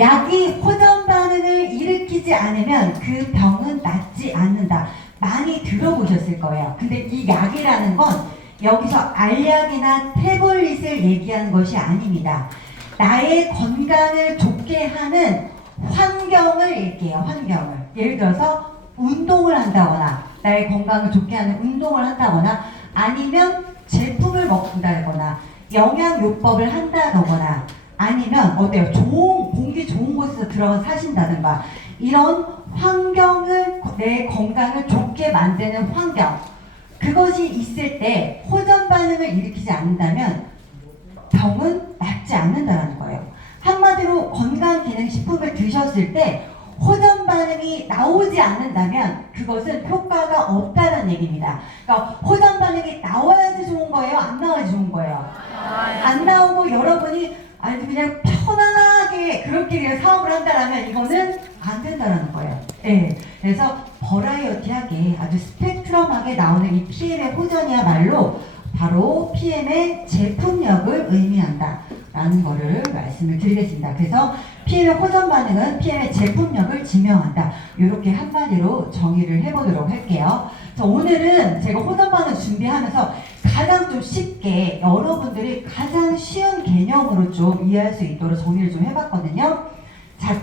약이 호전 반응을 일으키지 않으면 그 병은 낫지 않는다. 많이 들어보셨을 거예요. 근데 이 약이라는 건 여기서 알약이나 태블릿을 얘기하는 것이 아닙니다. 나의 건강을 좋게 하는 환경을 얘기해요. 환경을. 예를 들어서 운동을 한다거나 나의 건강을 좋게 하는 운동을 한다거나 아니면 제품을 먹는다거나 영양요법을 한다거나 아니면 어때요? 공기 좋은 곳에서 들어가 사신다든가 이런 환경을 내 건강을 좋게 만드는 환경 그것이 있을 때 호전 반응을 일으키지 않는다면 병은 낫지 않는다는 거예요. 한마디로 건강기능식품을 드셨을 때 호전 반응이 나오지 않는다면 그것은 효과가 없다는 얘기입니다. 그러니까 호전 반응이 나와야지 좋은 거예요? 안 나와야지 좋은 거예요? 안 나오고 여러분이 아니 그냥 편안하게 그렇게 그냥 사업을 한다라면 이거는 안 된다는 거예요. 네. 그래서 버라이어티하게 아주 스펙트럼하게 나오는 이 PM의 호전이야말로 바로 PM의 제품력을 의미한다 라는 거를 말씀을 드리겠습니다. 그래서 PM의 호전 반응은 PM의 제품력을 증명한다. 이렇게 한마디로 정의를 해보도록 할게요. 자, 오늘은 제가 호전 반응 준비하면서 가장 좀 쉽게 여러분들이 가장 쉬운 개념으로 좀 이해할 수 있도록 정리를 좀 해봤거든요. 자,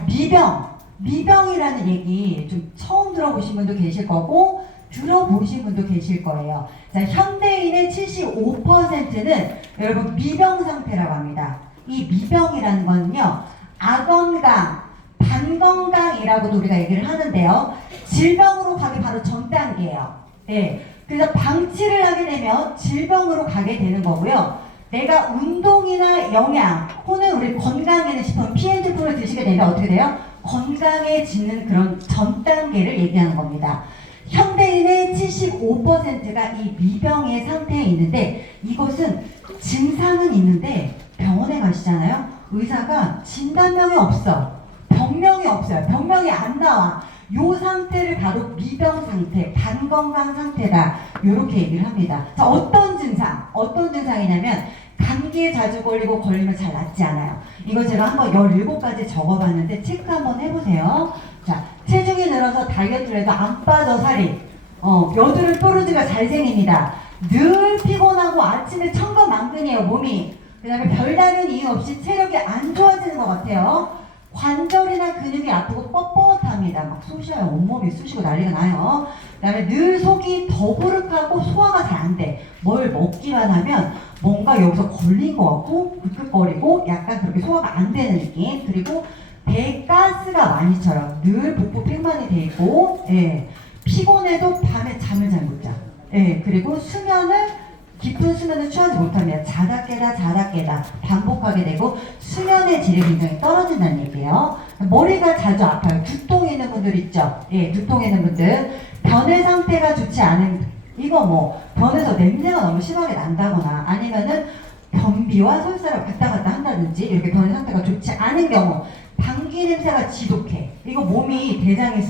미병이라는 얘기 좀 처음 들어보신 분도 계실 거고 들어보신 분도 계실 거예요. 자, 현대인의 75%는 여러분 미병 상태라고 합니다. 이 미병이라는 거는요, 아건강, 반건강이라고도 우리가 얘기를 하는데요. 질병으로 가기 바로 전 단계예요. 네. 그래서 방치를 하게 되면 질병으로 가게 되는 거고요. 내가 운동이나 영양, 혹은 우리 건강기능식품, PN제품을 드시게 되면 어떻게 돼요? 건강해지는 그런 전 단계를 얘기하는 겁니다. 현대인의 75%가 이 미병의 상태에 있는데 이것은 증상은 있는데 병원에 가시잖아요. 의사가 진단명이 없어. 병명이 없어요. 병명이 안 나와. 요 상태를 바로 미병 상태, 반건강 상태다. 요렇게 얘기를 합니다. 자, 어떤 증상이냐면 감기에 자주 걸리면 잘 낫지 않아요. 이거 제가 한번 17가지 적어봤는데 체크 한번 해보세요. 자, 체중이 늘어서 다이어트를 해도 안 빠져 살이. 여드름 뾰루지가 잘 생깁니다. 늘 피곤하고 아침에 천근만근이에요 몸이. 그 다음에 별다른 이유 없이 체력이 안 좋아지는 것 같아요. 관절이나 근육이 아프고 뻣뻣합니다. 막 쑤셔요. 온몸이 쑤시고 난리가 나요. 그 다음에 늘 속이 더부룩하고 소화가 잘 안 돼. 뭘 먹기만 하면 뭔가 여기서 걸린 것 같고 불끈거리고 약간 그렇게 소화가 안 되는 느낌. 그리고 배에 가스가 많이 차요. 늘 복부 팽만이 돼 있고, 예. 피곤해도 밤에 잠을 잘 못 자. 예. 그리고 깊은 수면을 취하지 못합니다. 자다 깨다 반복하게 되고 수면의 질이 굉장히 떨어진다는 얘기예요. 머리가 자주 아파요. 두통 있는 분들 있죠? 예, 두통 있는 분들. 변의 상태가 좋지 않은 이거 변에서 냄새가 너무 심하게 난다거나 아니면은 변비와 설사를 왔다 갔다 한다든지 이렇게 변의 상태가 좋지 않은 경우 방귀 냄새가 지독해. 이거 몸이 대장이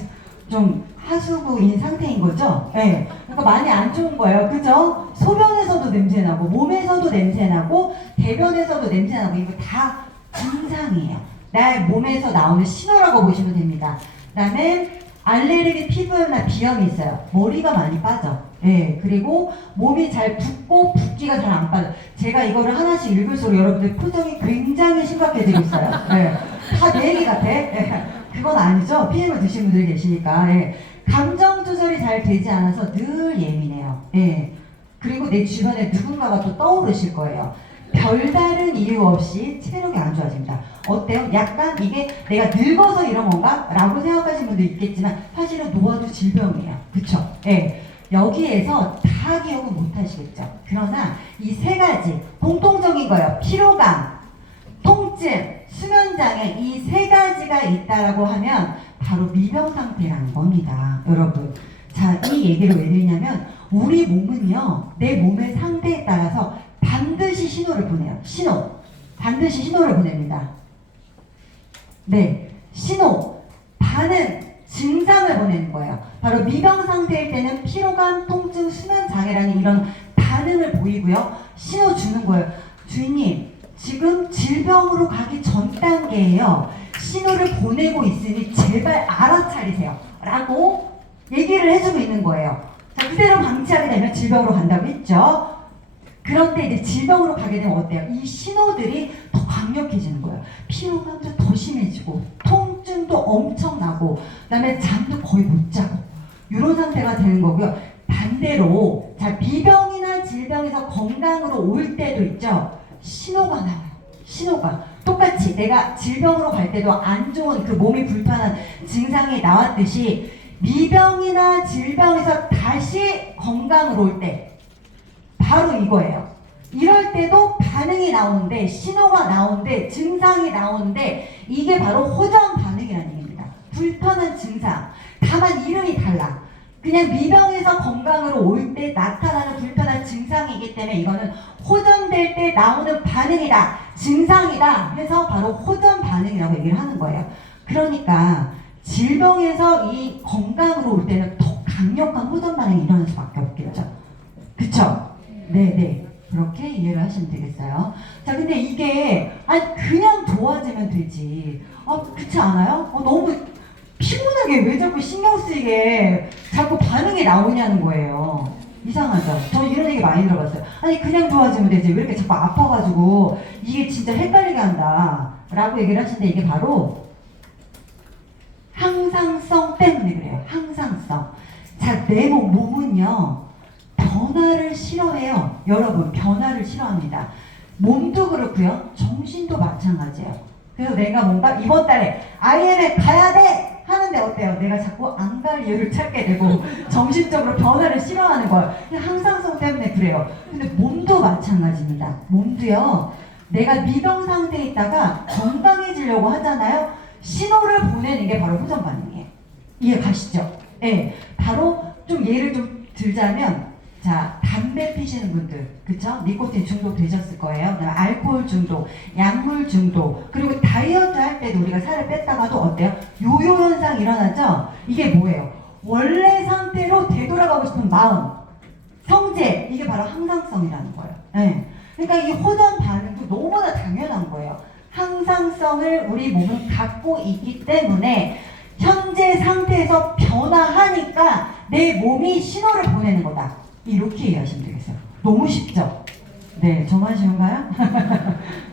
좀 하수구인 상태인 거죠? 네. 그러니까 많이 안 좋은 거예요. 그죠? 소변에서도 냄새나고, 몸에서도 냄새나고, 대변에서도 냄새나고, 이거 다 증상이에요. 나의 몸에서 나오는 신호라고 보시면 됩니다. 그 다음에 알레르기 피부염이나 비염이 있어요. 머리가 많이 빠져. 네. 그리고 몸이 잘 붓고 붓기가 잘 안 빠져. 제가 이거를 하나씩 읽을수록 여러분들 표정이 굉장히 심각해지고 있어요. 네. 다 내 얘기 같아. 네. 그건 아니죠. PM을 드신 분들이 계시니까. 예. 감정 조절이 잘 되지 않아서 늘 예민해요. 예. 그리고 내 주변에 누군가가 또 떠오르실 거예요. 별다른 이유 없이 체력이 안 좋아집니다. 어때요? 약간 이게 내가 늙어서 이런 건가? 라고 생각하시는 분도 있겠지만 사실은 노화도 질병이에요. 그쵸? 예. 여기에서 다 기억은 못 하시겠죠. 그러나 이 세 가지 공통적인 거예요. 피로감, 통증, 수면장애 이 세 가지가 있다라고 하면 바로 미병 상태라는 겁니다. 여러분. 자, 이 얘기를 왜 드리냐면 우리 몸은요. 내 몸의 상태에 따라서 반드시 신호를 보내요. 반드시 신호를 보냅니다. 네. 반응, 증상을 보내는 거예요. 바로 미병 상태일 때는 피로감, 통증, 수면장애라는 이런 반응을 보이고요. 신호 주는 거예요. 주인님, 지금 질병으로 가기 전 단계예요. 신호를 보내고 있으니 제발 알아차리세요 라고 얘기를 해주고 있는 거예요. 자, 그대로 방치하게 되면 질병으로 간다고 했죠. 그런데 이제 질병으로 가게 되면 어때요? 이 신호들이 더 강력해지는 거예요. 피로감도 더 심해지고 통증도 엄청나고 그다음에 잠도 거의 못 자고 이런 상태가 되는 거고요. 반대로 자, 미병이나 질병에서 건강으로 올 때도 있죠. 신호가 나와요. 신호가 똑같이 내가 질병으로 갈 때도 안 좋은 그 몸이 불편한 증상이 나왔듯이 미병이나 질병에서 다시 건강으로 올 때 바로 이거예요. 이럴 때도 반응이 나오는데 신호가 나오는데 증상이 나오는데 이게 바로 호전 반응이라는 얘기입니다. 불편한 증상. 다만 이름이 달라. 그냥 미병에서 건강으로 올 때 나타나는 불편한 증상이기 때문에 이거는 호전될 때 나오는 반응이다. 증상이다. 해서 바로 호전 반응이라고 얘기를 하는 거예요. 그러니까 질병에서 이 건강으로 올 때는 더 강력한 호전 반응이 일어날 수밖에 없겠죠. 그쵸? 네네. 그렇게 이해를 하시면 되겠어요. 자, 근데 이게 아니 그냥 좋아지면 되지. 그렇지 않아요? 너무 피곤하게 왜 자꾸 신경 쓰이게 자꾸 반응이 나오냐는 거예요. 이상하죠? 저 이런 얘기 많이 들어봤어요. 아니 그냥 좋아지면 되지 왜 이렇게 자꾸 아파가지고 이게 진짜 헷갈리게 한다 라고 얘기를 하시는데 이게 바로 항상성 때문에 그래요. 항상성. 자, 내 몸은요 변화를 싫어해요. 여러분 변화를 싫어합니다. 몸도 그렇고요. 정신도 마찬가지예요. 그래서 내가 뭔가 이번 달에 IMF 가야 돼! 하는데 어때요? 내가 자꾸 안 갈 이유를 찾게 되고 정신적으로 변화를 싫어하는 거예요. 항상성 때문에 그래요. 근데 몸도 마찬가지입니다. 몸도요. 내가 미병 상태에 있다가 건강해지려고 하잖아요. 신호를 보내는 게 바로 호전 반응이에요. 이해 가시죠? 네. 바로 좀 예를 좀 들자면 자, 담배 피시는 분들, 그쵸? 니코틴 중독 되셨을 거예요. 그다음에 알코올 중독, 약물 중독, 그리고 다이어트 할 때도 우리가 살을 뺐다가도 어때요? 요요 현상 일어나죠? 이게 뭐예요? 원래 상태로 되돌아가고 싶은 마음, 성재, 이게 바로 항상성이라는 거예요. 네. 그러니까 이 호전 반응도 너무나 당연한 거예요. 항상성을 우리 몸은 갖고 있기 때문에 현재 상태에서 변화하니까 내 몸이 신호를 보내는 거다. 이렇게 이해하시면 되겠어요. 너무 쉽죠? 네, 저만 쉬운가요?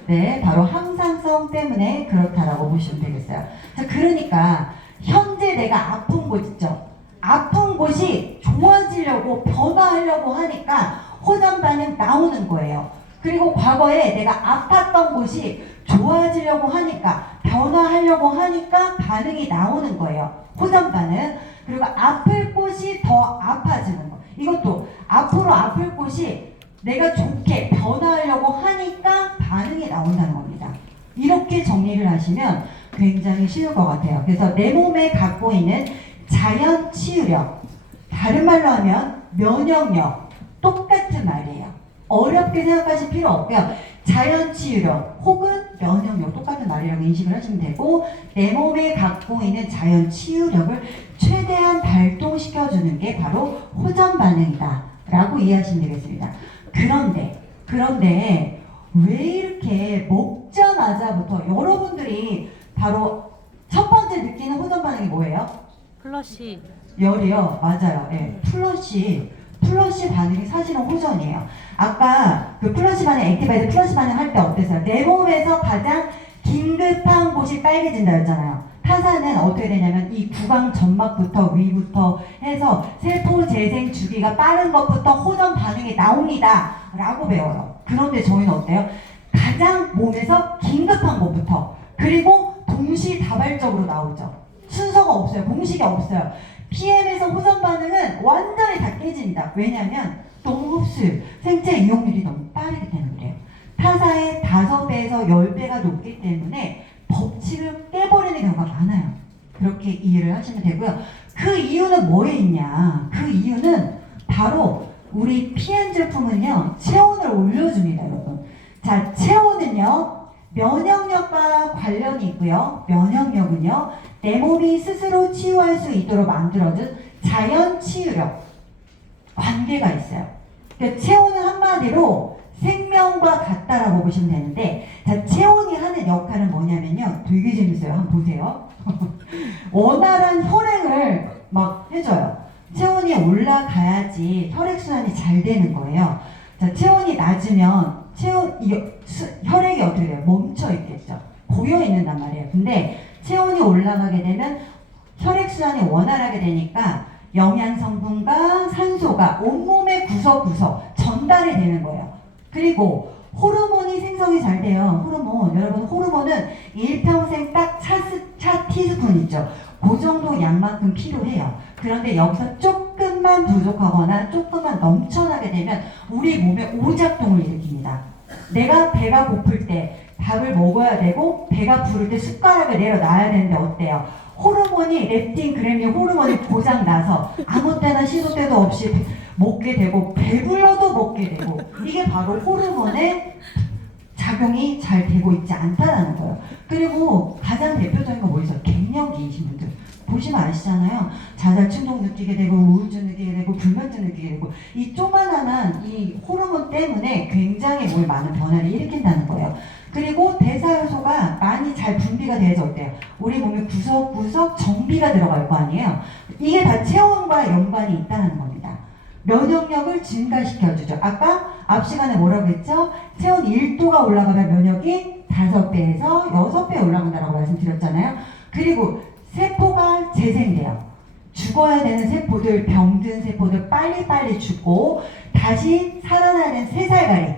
네, 바로 항상성 때문에 그렇다라고 보시면 되겠어요. 자, 그러니까 현재 내가 아픈 곳 있죠? 아픈 곳이 좋아지려고 변화하려고 하니까 호전 반응 나오는 거예요. 그리고 과거에 내가 아팠던 곳이 좋아지려고 하니까 변화하려고 하니까 반응이 나오는 거예요. 호전 반응. 그리고 아플 곳이 더 아파지는 거. 이것도 앞으로 아플 곳이 내가 좋게 변화하려고 하니까 반응이 나온다는 겁니다. 이렇게 정리를 하시면 굉장히 쉬울 것 같아요. 그래서 내 몸에 갖고 있는 자연 치유력, 다른 말로 하면 면역력, 똑같은 말이에요. 어렵게 생각하실 필요 없고요. 자연 치유력 혹은 면역력 똑같은 말이라고 인식을 하시면 되고 내 몸에 갖고 있는 자연 치유력을 최대한 발동시켜주는 게 바로 호전 반응이다 라고 이해하시면 되겠습니다. 그런데 왜 이렇게 먹자마자부터 여러분들이 바로 첫 번째 느끼는 호전 반응이 뭐예요? 플러시. 열이요. 맞아요. 예. 플러시 반응이 사실은 호전이에요. 아까 그 플러시 반응, 액티바이드 플러시 반응 할 때 어땠어요? 내 몸에서 가장 긴급한 곳이 빨개진다 했잖아요. 타사는 어떻게 되냐면 이 구강 점막부터 위부터 해서 세포 재생 주기가 빠른 것부터 호전 반응이 나옵니다 라고 배워요. 그런데 저희는 어때요? 가장 몸에서 긴급한 것부터 그리고 동시다발적으로 나오죠. 순서가 없어요. 공식이 없어요. PM에서 호전 반응은 완전히 다 깨집니다. 왜냐하면 너무 흡수율, 생체 이용률이 너무 빠르기 때문에 그래요. 타사의 5배에서 10배가 높기 때문에 법칙을 깨버리는 경우가 많아요. 그렇게 이해를 하시면 되고요. 그 이유는 뭐에 있냐? 그 이유는 바로 우리 PM 제품은요, 체온을 올려줍니다, 여러분. 자, 체온은요, 면역력과 관련이 있고요. 면역력은요, 내 몸이 스스로 치유할 수 있도록 만들어준 자연 치유력 관계가 있어요. 그러니까 체온은 한마디로 생명과 같다라고 보시면 되는데, 자, 체온이 하는 역할은 뭐냐면요. 되게 재밌어요. 한번 보세요. 원활한 혈행을 막 해줘요. 체온이 올라가야지 혈액순환이 잘 되는 거예요. 자, 체온이 낮으면 혈액이 어떻게 돼요? 멈춰 있겠죠. 고여 있는단 말이에요. 근데 체온이 올라가게 되면 혈액순환이 원활하게 되니까 영양성분과 산소가 온몸의 구석구석 전달이 되는 거예요. 그리고 호르몬이 생성이 잘 돼요. 호르몬. 여러분, 호르몬은 일평생 딱 차 티스푼 있죠. 그 정도 양만큼 필요해요. 그런데 여기서 조금만 부족하거나 조금만 넘쳐나게 되면 우리 몸에 오작동을 일으킵니다. 내가 배가 고플 때 밥을 먹어야 되고 배가 부를 때 숟가락을 내려놔야 되는데 어때요? 호르몬이 렙틴, 그레민 호르몬이 고장 나서 아무 때나 시도 때도 없이 먹게 되고 배불러도 먹게 되고, 이게 바로 호르몬의 작용이 잘 되고 있지 않다라는 거예요. 그리고 가장 대표적인 건 뭐 있어요? 갱년기이신 분들 보시면 아시잖아요. 자살 충동 느끼게 되고 우울증 느끼게 되고 불면증 느끼게 되고, 이 조그만한 이 호르몬 때문에 굉장히 몸에 많은 변화를 일으킨다는 거예요. 그리고 대사효소가 많이 잘 분비가 돼서 어때요? 우리 몸에 구석구석 정비가 들어갈 거 아니에요. 이게 다 체온과 연관이 있다는 겁니다. 면역력을 증가시켜주죠. 아까 앞 시간에 뭐라고 했죠? 체온 1도가 올라가면 면역이 5배에서 6배 올라간다고 말씀드렸잖아요. 그리고 세포가 재생돼요. 죽어야 되는 세포들, 병든 세포들 빨리빨리 죽고 다시 살아나야 되는 새살갈이,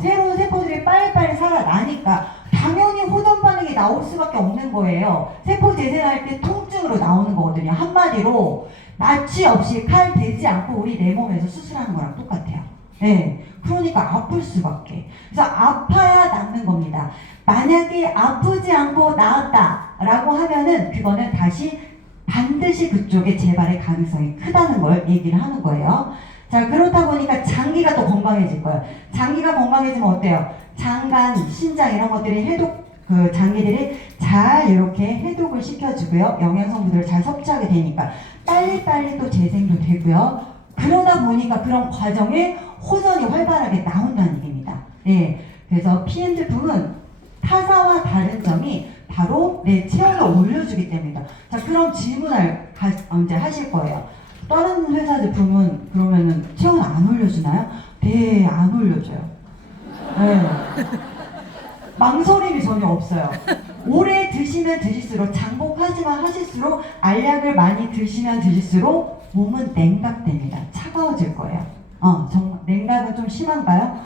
새로운 세포들이 빨리빨리 살아나니까 당연히 호전 반응이 나올 수밖에 없는 거예요. 세포 재생할 때 통증으로 나오는 거거든요. 한마디로 마취 없이 칼 대지 않고 우리 내 몸에서 수술하는 거랑 똑같아요. 네, 그러니까 아플 수밖에. 그래서 아파야 낫는 겁니다. 만약에 아프지 않고 나았다라고 하면은 그거는 다시 반드시 그쪽에 재발의 가능성이 크다는 걸 얘기를 하는 거예요. 자, 그렇다 보니까 장기가 또 건강해질 거예요. 장기가 건강해지면 어때요? 장간, 신장 이런 것들이 해독, 장기들이 잘 이렇게 해독을 시켜주고요. 영양성분들을 잘 섭취하게 되니까 빨리빨리 또 재생도 되고요. 그러다 보니까 그런 과정에 호전이 활발하게 나온다는 얘기입니다. 네, 그래서 PM 제품은 타사와 다른 점이 바로 내 체온을 올려주기 때문이다. 자, 그럼 질문을 이제 하실 거예요. 다른 회사 제품은 그러면은 체온 안 올려주나요? 네, 안 올려줘요. 네. 망설임이 전혀 없어요. 오래 드시면 드실수록, 장복하지만 하실수록, 알약을 많이 드시면 드실수록 몸은 냉각됩니다. 차가워질 거예요. 정말 냉각은 좀 심한가요?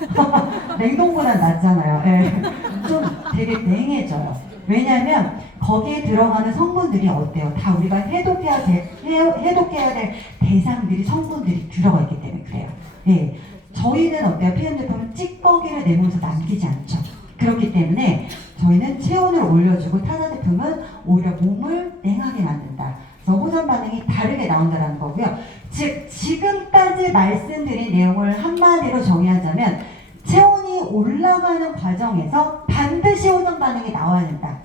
냉동보단 낫잖아요. 네. 좀 되게 냉해져요. 왜냐하면 거기에 들어가는 성분들이 어때요? 다 우리가 해독해야 될 대상들이, 성분들이 들어가 있기 때문에 그래요. 예. 저희는 어때요? PM 제품은 찌꺼기를 내 몸에서 남기지 않죠. 그렇기 때문에 저희는 체온을 올려주고, 타사 제품은 오히려 몸을 냉하게 만든다. 그래서 호전 반응이 다르게 나온다는 거고요. 즉, 지금까지 말씀드린 내용을 한마디로 정의하자면 체온이 올라가는 과정에서 반드시 호전 반응이 나와야 된다.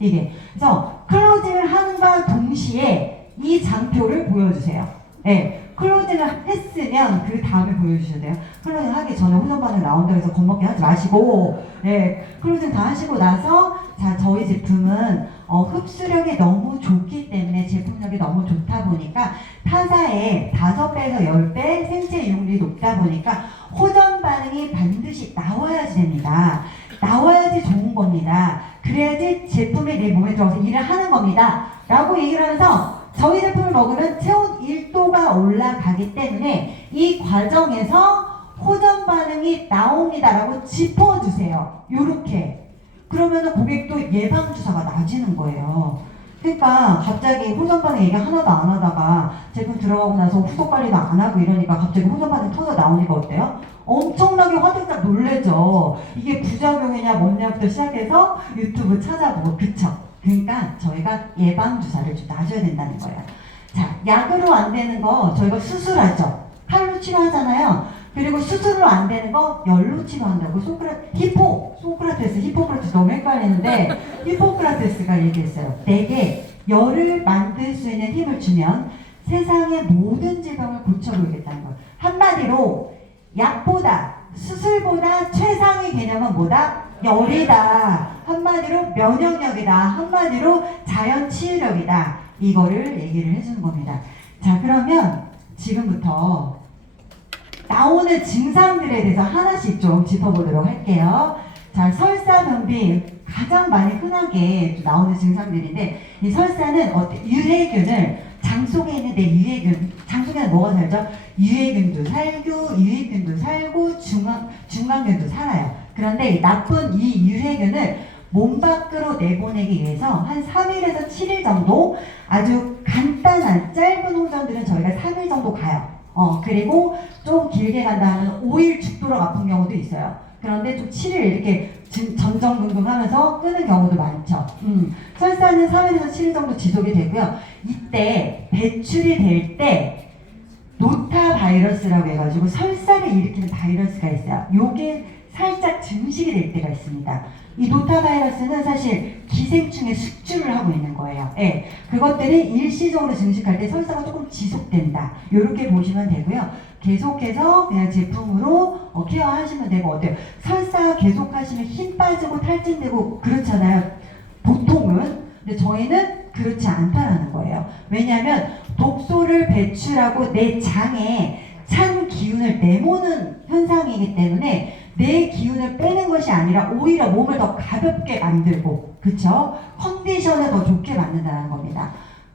이게. 그래서 클로징을 하는과 동시에 이 장표를 보여주세요. 네. 클로징을 했으면 그 다음에 보여주셔야 돼요. 클로징 하기 전에 호전 반응 나온다고 해서 겁먹게 하지 마시고, 네, 클로징 다 하시고 나서, 자, 저희 제품은 흡수력이 너무 좋기 때문에, 제품력이 너무 좋다 보니까 타사의 5배에서 10배 생체 이용률이 높다 보니까 호전 반응이 반드시 나와야지 됩니다. 나와야지 좋은 겁니다. 그래야지 제품이 내 몸에 들어가서 일을 하는 겁니다. 라고 얘기를 하면서, 저희 제품을 먹으면 체온 1도가 올라가기 때문에 이 과정에서 호전 반응이 나옵니다라고 짚어주세요. 요렇게. 그러면은 고객도 예방주사가 낮아지는 거예요. 그러니까 갑자기 호전 반응 얘기 하나도 안 하다가 제품 들어가고 나서 후속 관리도 안 하고 이러니까 갑자기 호전 반응 터져 나오니까 어때요? 엄청나게 화들짝 놀래죠. 이게 부작용이냐 뭐냐부터 시작해서 유튜브 찾아보고, 그쵸? 그러니까 저희가 예방주사를 좀 놔줘야 된다는 거예요. 자, 약으로 안 되는 거 저희가 수술하죠. 칼로 치료하잖아요. 그리고 수술로 안 되는 거 열로 치료한다고 히포크라테스 너무 헷갈리는데 히포크라테스가 얘기했어요. 내게 열을 만들 수 있는 힘을 주면 세상의 모든 질병을 고쳐보겠다는 거예요. 한마디로 약보다 수술보다 최상의 개념은 뭐다? 열이다. 한마디로 면역력이다. 한마디로 자연 치유력이다. 이거를 얘기를 해주는 겁니다. 자, 그러면 지금부터 나오는 증상들에 대해서 하나씩 좀 짚어보도록 할게요. 자, 설사, 변비 가장 많이 흔하게 나오는 증상들인데, 이 설사는 유해균을 장 속에 있는 내 유해균, 장 속에는 뭐가 살죠? 유해균도 살고 중앙균도 살아요. 그런데 이 나쁜 이 유해균을 몸 밖으로 내보내기 위해서 한 3일에서 7일 정도, 아주 간단한 짧은 호전들은 저희가 3일 정도 가요. 그리고 좀 길게 간다 하면 5일 죽도록 아픈 경우도 있어요. 그런데 좀 7일 이렇게 전전긍긍하면서 끄는 경우도 많죠. 설사는 3일에서 7일 정도 지속이 되고요. 이때 배출이 될 때 노타 바이러스라고 해가지고 설사를 일으키는 바이러스가 있어요. 요게 살짝 증식이 될 때가 있습니다. 이 노타 바이러스는 사실 기생충의 숙주를 하고 있는 거예요. 예, 그것들이 일시적으로 증식할 때 설사가 조금 지속된다. 이렇게 보시면 되고요. 계속해서 그냥 제품으로 케어하시면 되고, 어때요? 설사 계속하시면 힘 빠지고 탈진되고 그렇잖아요. 보통은. 근데 저희는 그렇지 않다라는 거예요. 왜냐하면 독소를 배출하고 내 장에 찬 기운을 내모는 현상이기 때문에 내 기운을 빼는 것이 아니라 오히려 몸을 더 가볍게 만들고, 그쵸? 컨디션을 더 좋게 만든다는 겁니다.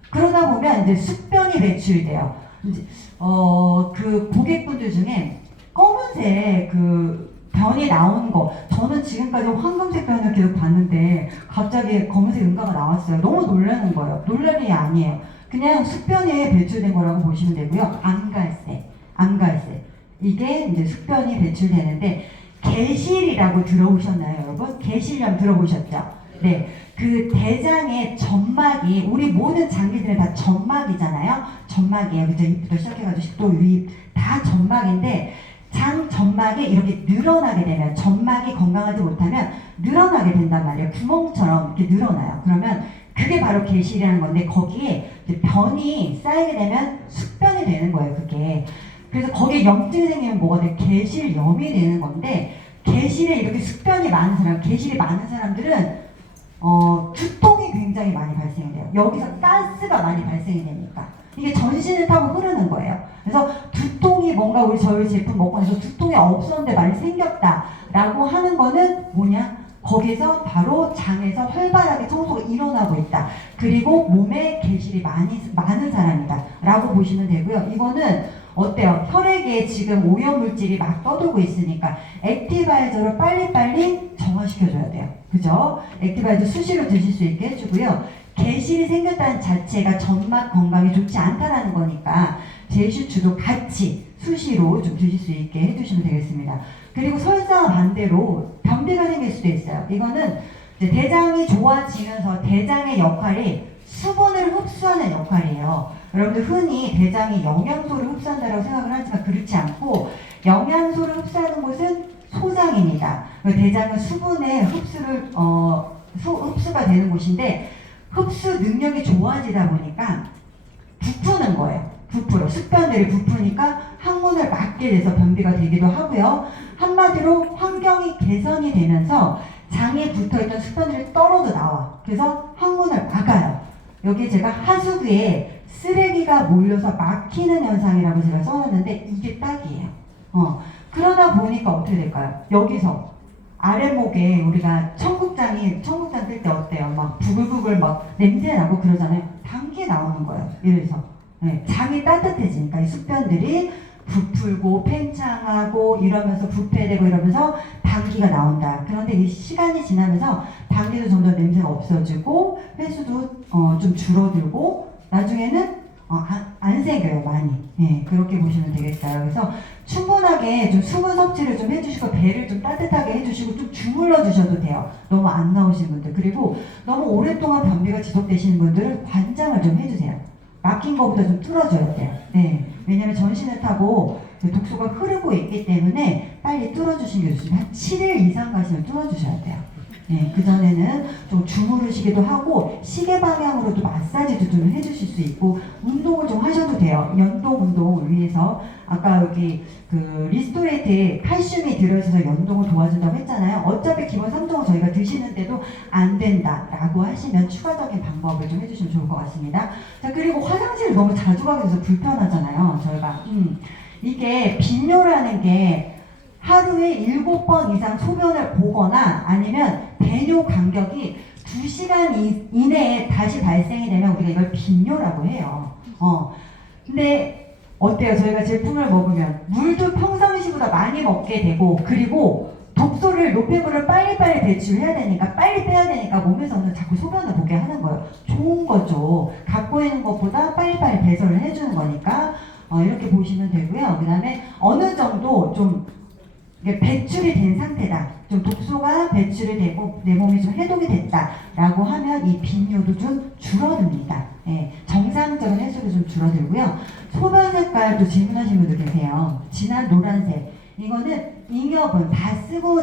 그러다 보면 이제 숙변이 배출이 돼요. 이제 그 고객분들 중에 검은색 그 변이 나온 거, 저는 지금까지 황금색 변을 계속 봤는데 갑자기 검은색 응가가 나왔어요. 너무 놀라는 거예요. 놀랄 일이 아니에요. 그냥 숙변이 배출된 거라고 보시면 되고요. 암갈색. 이게 이제 숙변이 배출되는데, 개실이라고 들어보셨나요, 여러분? 개실염 들어보셨죠? 네. 그 대장의 점막이, 우리 모든 장기들은 다 점막이잖아요. 점막이에요. 그죠? 입부터 시작해가지고 식도, 유입 다 점막인데, 장 점막이 이렇게 늘어나게 되면, 점막이 건강하지 못하면 늘어나게 된단 말이에요. 구멍처럼 이렇게 늘어나요. 그러면 그게 바로 개실이라는 건데, 거기에 이제 변이 쌓이게 되면 숙변이 되는 거예요, 그게. 그래서 거기에 염증이 생기면 뭐가 돼? 개실염이 되는 건데, 개실에 이렇게 숙변이 많은 사람, 개실이 많은 사람들은 두통이 굉장히 많이 발생이 돼요. 여기서 가스가 많이 발생이 되니까. 이게 전신을 타고 흐르는 거예요. 그래서 두통이 뭔가 저희 제품 먹고 나서 두통이 없었는데 많이 생겼다라고 하는 거는 뭐냐? 거기서 바로 장에서 활발하게 청소가 일어나고 있다. 그리고 몸에 개실이 많은 사람이다 라고 보시면 되고요. 이거는 어때요? 혈액에 지금 오염물질이 막 떠돌고 있으니까 액티바이저를 빨리빨리 정화시켜줘야 돼요. 그죠? 액티바이저 수시로 드실 수 있게 해주고요. 개실이 생겼다는 자체가 점막 건강에 좋지 않다라는 거니까 제슈추도 같이 수시로 좀 드실 수 있게 해주시면 되겠습니다. 그리고 설사와 반대로 변비가 생길 수도 있어요. 이거는 이제 대장이 좋아지면서 대장의 역할이 수분을 흡수하는 역할이에요. 여러분들 흔히 대장이 영양소를 흡수한다고 생각을 하지만 그렇지 않고, 영양소를 흡수하는 곳은 소장입니다. 대장은 수분의 흡수가 되는 곳인데, 흡수 능력이 좋아지다 보니까 부푸는 거예요. 숙변들이 부푸니까 항문을 막게 돼서 변비가 되기도 하고요. 한마디로 환경이 개선이 되면서 장에 붙어있던 숙변들이 떨어져 나와. 그래서 항문을 막아요. 여기 제가 하수구에 쓰레기가 몰려서 막히는 현상이라고 제가 써놨는데 이게 딱이에요. 그러다 보니까 어떻게 될까요? 여기서 아랫목에 우리가 청국장 뜰 때 어때요? 막 부글부글 막 냄새 나고 그러잖아요. 당기 나오는 거예요. 이래서 네, 장이 따뜻해지니까 이 숙변들이 부풀고 팽창하고 이러면서 부패되고 이러면서 당기가 나온다. 그런데 이 시간이 지나면서 당기도 점점 냄새가 없어지고 횟수도 좀 줄어들고 나중에는 안 생겨요, 많이. 네, 그렇게 보시면 되겠어요. 그래서 충분하게 좀 수분 섭취를 좀 해주시고 배를 좀 따뜻하게 해주시고 좀 주물러 주셔도 돼요. 너무 안 나오신 분들. 그리고 너무 오랫동안 변비가 지속되시는 분들은 관장을 좀 해주세요. 막힌 것보다 좀 뚫어줘야 돼요. 네, 왜냐면 전신을 타고 독소가 흐르고 있기 때문에 빨리 뚫어주시는 게 좋습니다. 한 7일 이상 가시면 뚫어주셔야 돼요. 네, 그전에는 좀 주무르시기도 하고 시계 방향으로도 마사지도 좀 해주실 수 있고 운동을 좀 하셔도 돼요. 연동 운동을 위해서 아까 여기 그 리스토레이트에 칼슘이 들어있어서 연동을 도와준다고 했잖아요. 어차피 기본 3종은 저희가 드시는데도 안 된다라고 하시면 추가적인 방법을 좀 해주시면 좋을 것 같습니다. 자, 그리고 화장실을 너무 자주 가게 돼서 불편하잖아요. 저희가 이게 빈뇨라는 게 하루에 7번 이상 소변을 보거나 아니면 배뇨 간격이 2시간 이내에 다시 발생이 되면 우리가 이걸 빈뇨라고 해요. 근데 어때요? 저희가 제품을 먹으면 물도 평상시보다 많이 먹게 되고 그리고 독소를 노폐물을 빨리빨리 배출해야 되니까 빨리 빼야 되니까 몸에서는 자꾸 소변을 보게 하는 거예요. 좋은 거죠. 갖고 있는 것보다 빨리빨리 배설을 해주는 거니까 이렇게 보시면 되고요. 그 다음에 어느 정도 좀 배출이 된 상태다. 좀 독소가 배출이 되고 내 몸이 좀 해독이 됐다라고 하면 이 빈뇨도 좀 줄어듭니다. 예, 정상적인 횟수도 좀 줄어들고요. 소변 색깔도 질문하신 분들 계세요. 진한 노란색. 이거는 잉여분 다 쓰고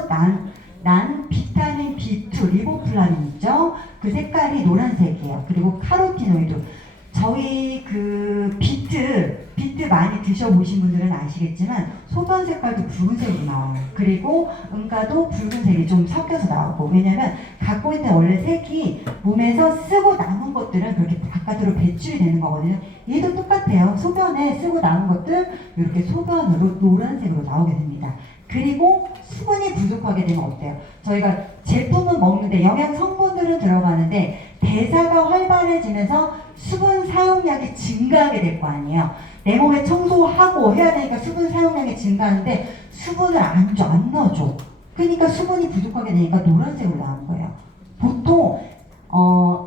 난 비타민 B2 리보플라빈 있죠? 그 색깔이 노란색이에요. 그리고 카로티노이드. 저희 그 비트 많이 드셔보신 분들은 아시겠지만 소변 색깔도 붉은색이 나와요. 그리고 응가도 붉은색이 좀 섞여서 나오고 왜냐면 갖고 있는 원래 색이 몸에서 쓰고 남은 것들은 그렇게 바깥으로 배출이 되는 거거든요. 얘도 똑같아요. 소변에 쓰고 남은 것들 이렇게 소변으로 노란색으로 나오게 됩니다. 그리고 수분이 부족하게 되면 어때요? 저희가 제품은 먹는데 영양 성분들은 들어가는데 대사가 활발해지면서 수분 사용량이 증가하게 될 거 아니에요. 내 몸에 청소하고 해야 되니까 수분 사용량이 증가하는데 수분을 안 넣어줘. 그러니까 수분이 부족하게 되니까 노란색으로 나오는 거예요. 보통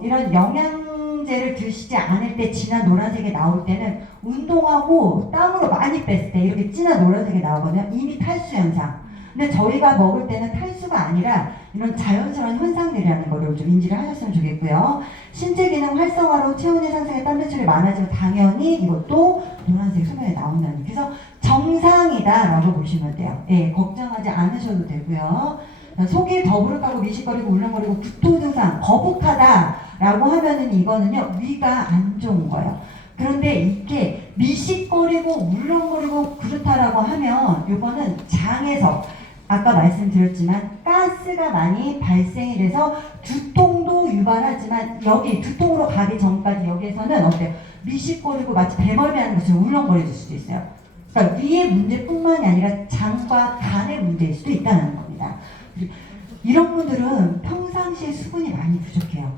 이런 영양제를 드시지 않을 때 진한 노란색이 나올 때는 운동하고 땀으로 많이 뺐을 때 이렇게 진한 노란색이 나오거든요. 이미 탈수 현상. 근데 저희가 먹을 때는 탈수가 아니라 이런 자연스러운 현상들이라는 거를 좀 인지를 하셨으면 좋겠고요. 신체 기능 활성화로 체온이 상승해 땀 배출이 많아지면 당연히 이것도 노란색 소변에 나온다는. 그래서 정상이다라고 보시면 돼요. 예, 걱정하지 않으셔도 되고요. 속이 더부룩하고 미식거리고 울렁거리고 구토 증상, 거북하다라고 하면은 이거는요 위가 안 좋은 거예요. 그런데 이게 미식거리고 울렁거리고 그렇다라고 하면 이거는 장에서 아까 말씀드렸지만 가스가 많이 발생이 돼서 두통도 유발하지만 여기 두통으로 가기 전까지 여기에서는 어때요? 미식거리고 마치 배멀미하는 것처럼 울렁거려질 수도 있어요. 그러니까 위의 문제뿐만이 아니라 장과 간의 문제일 수도 있다는 겁니다. 이런 분들은 평상시에 수분이 많이 부족해요.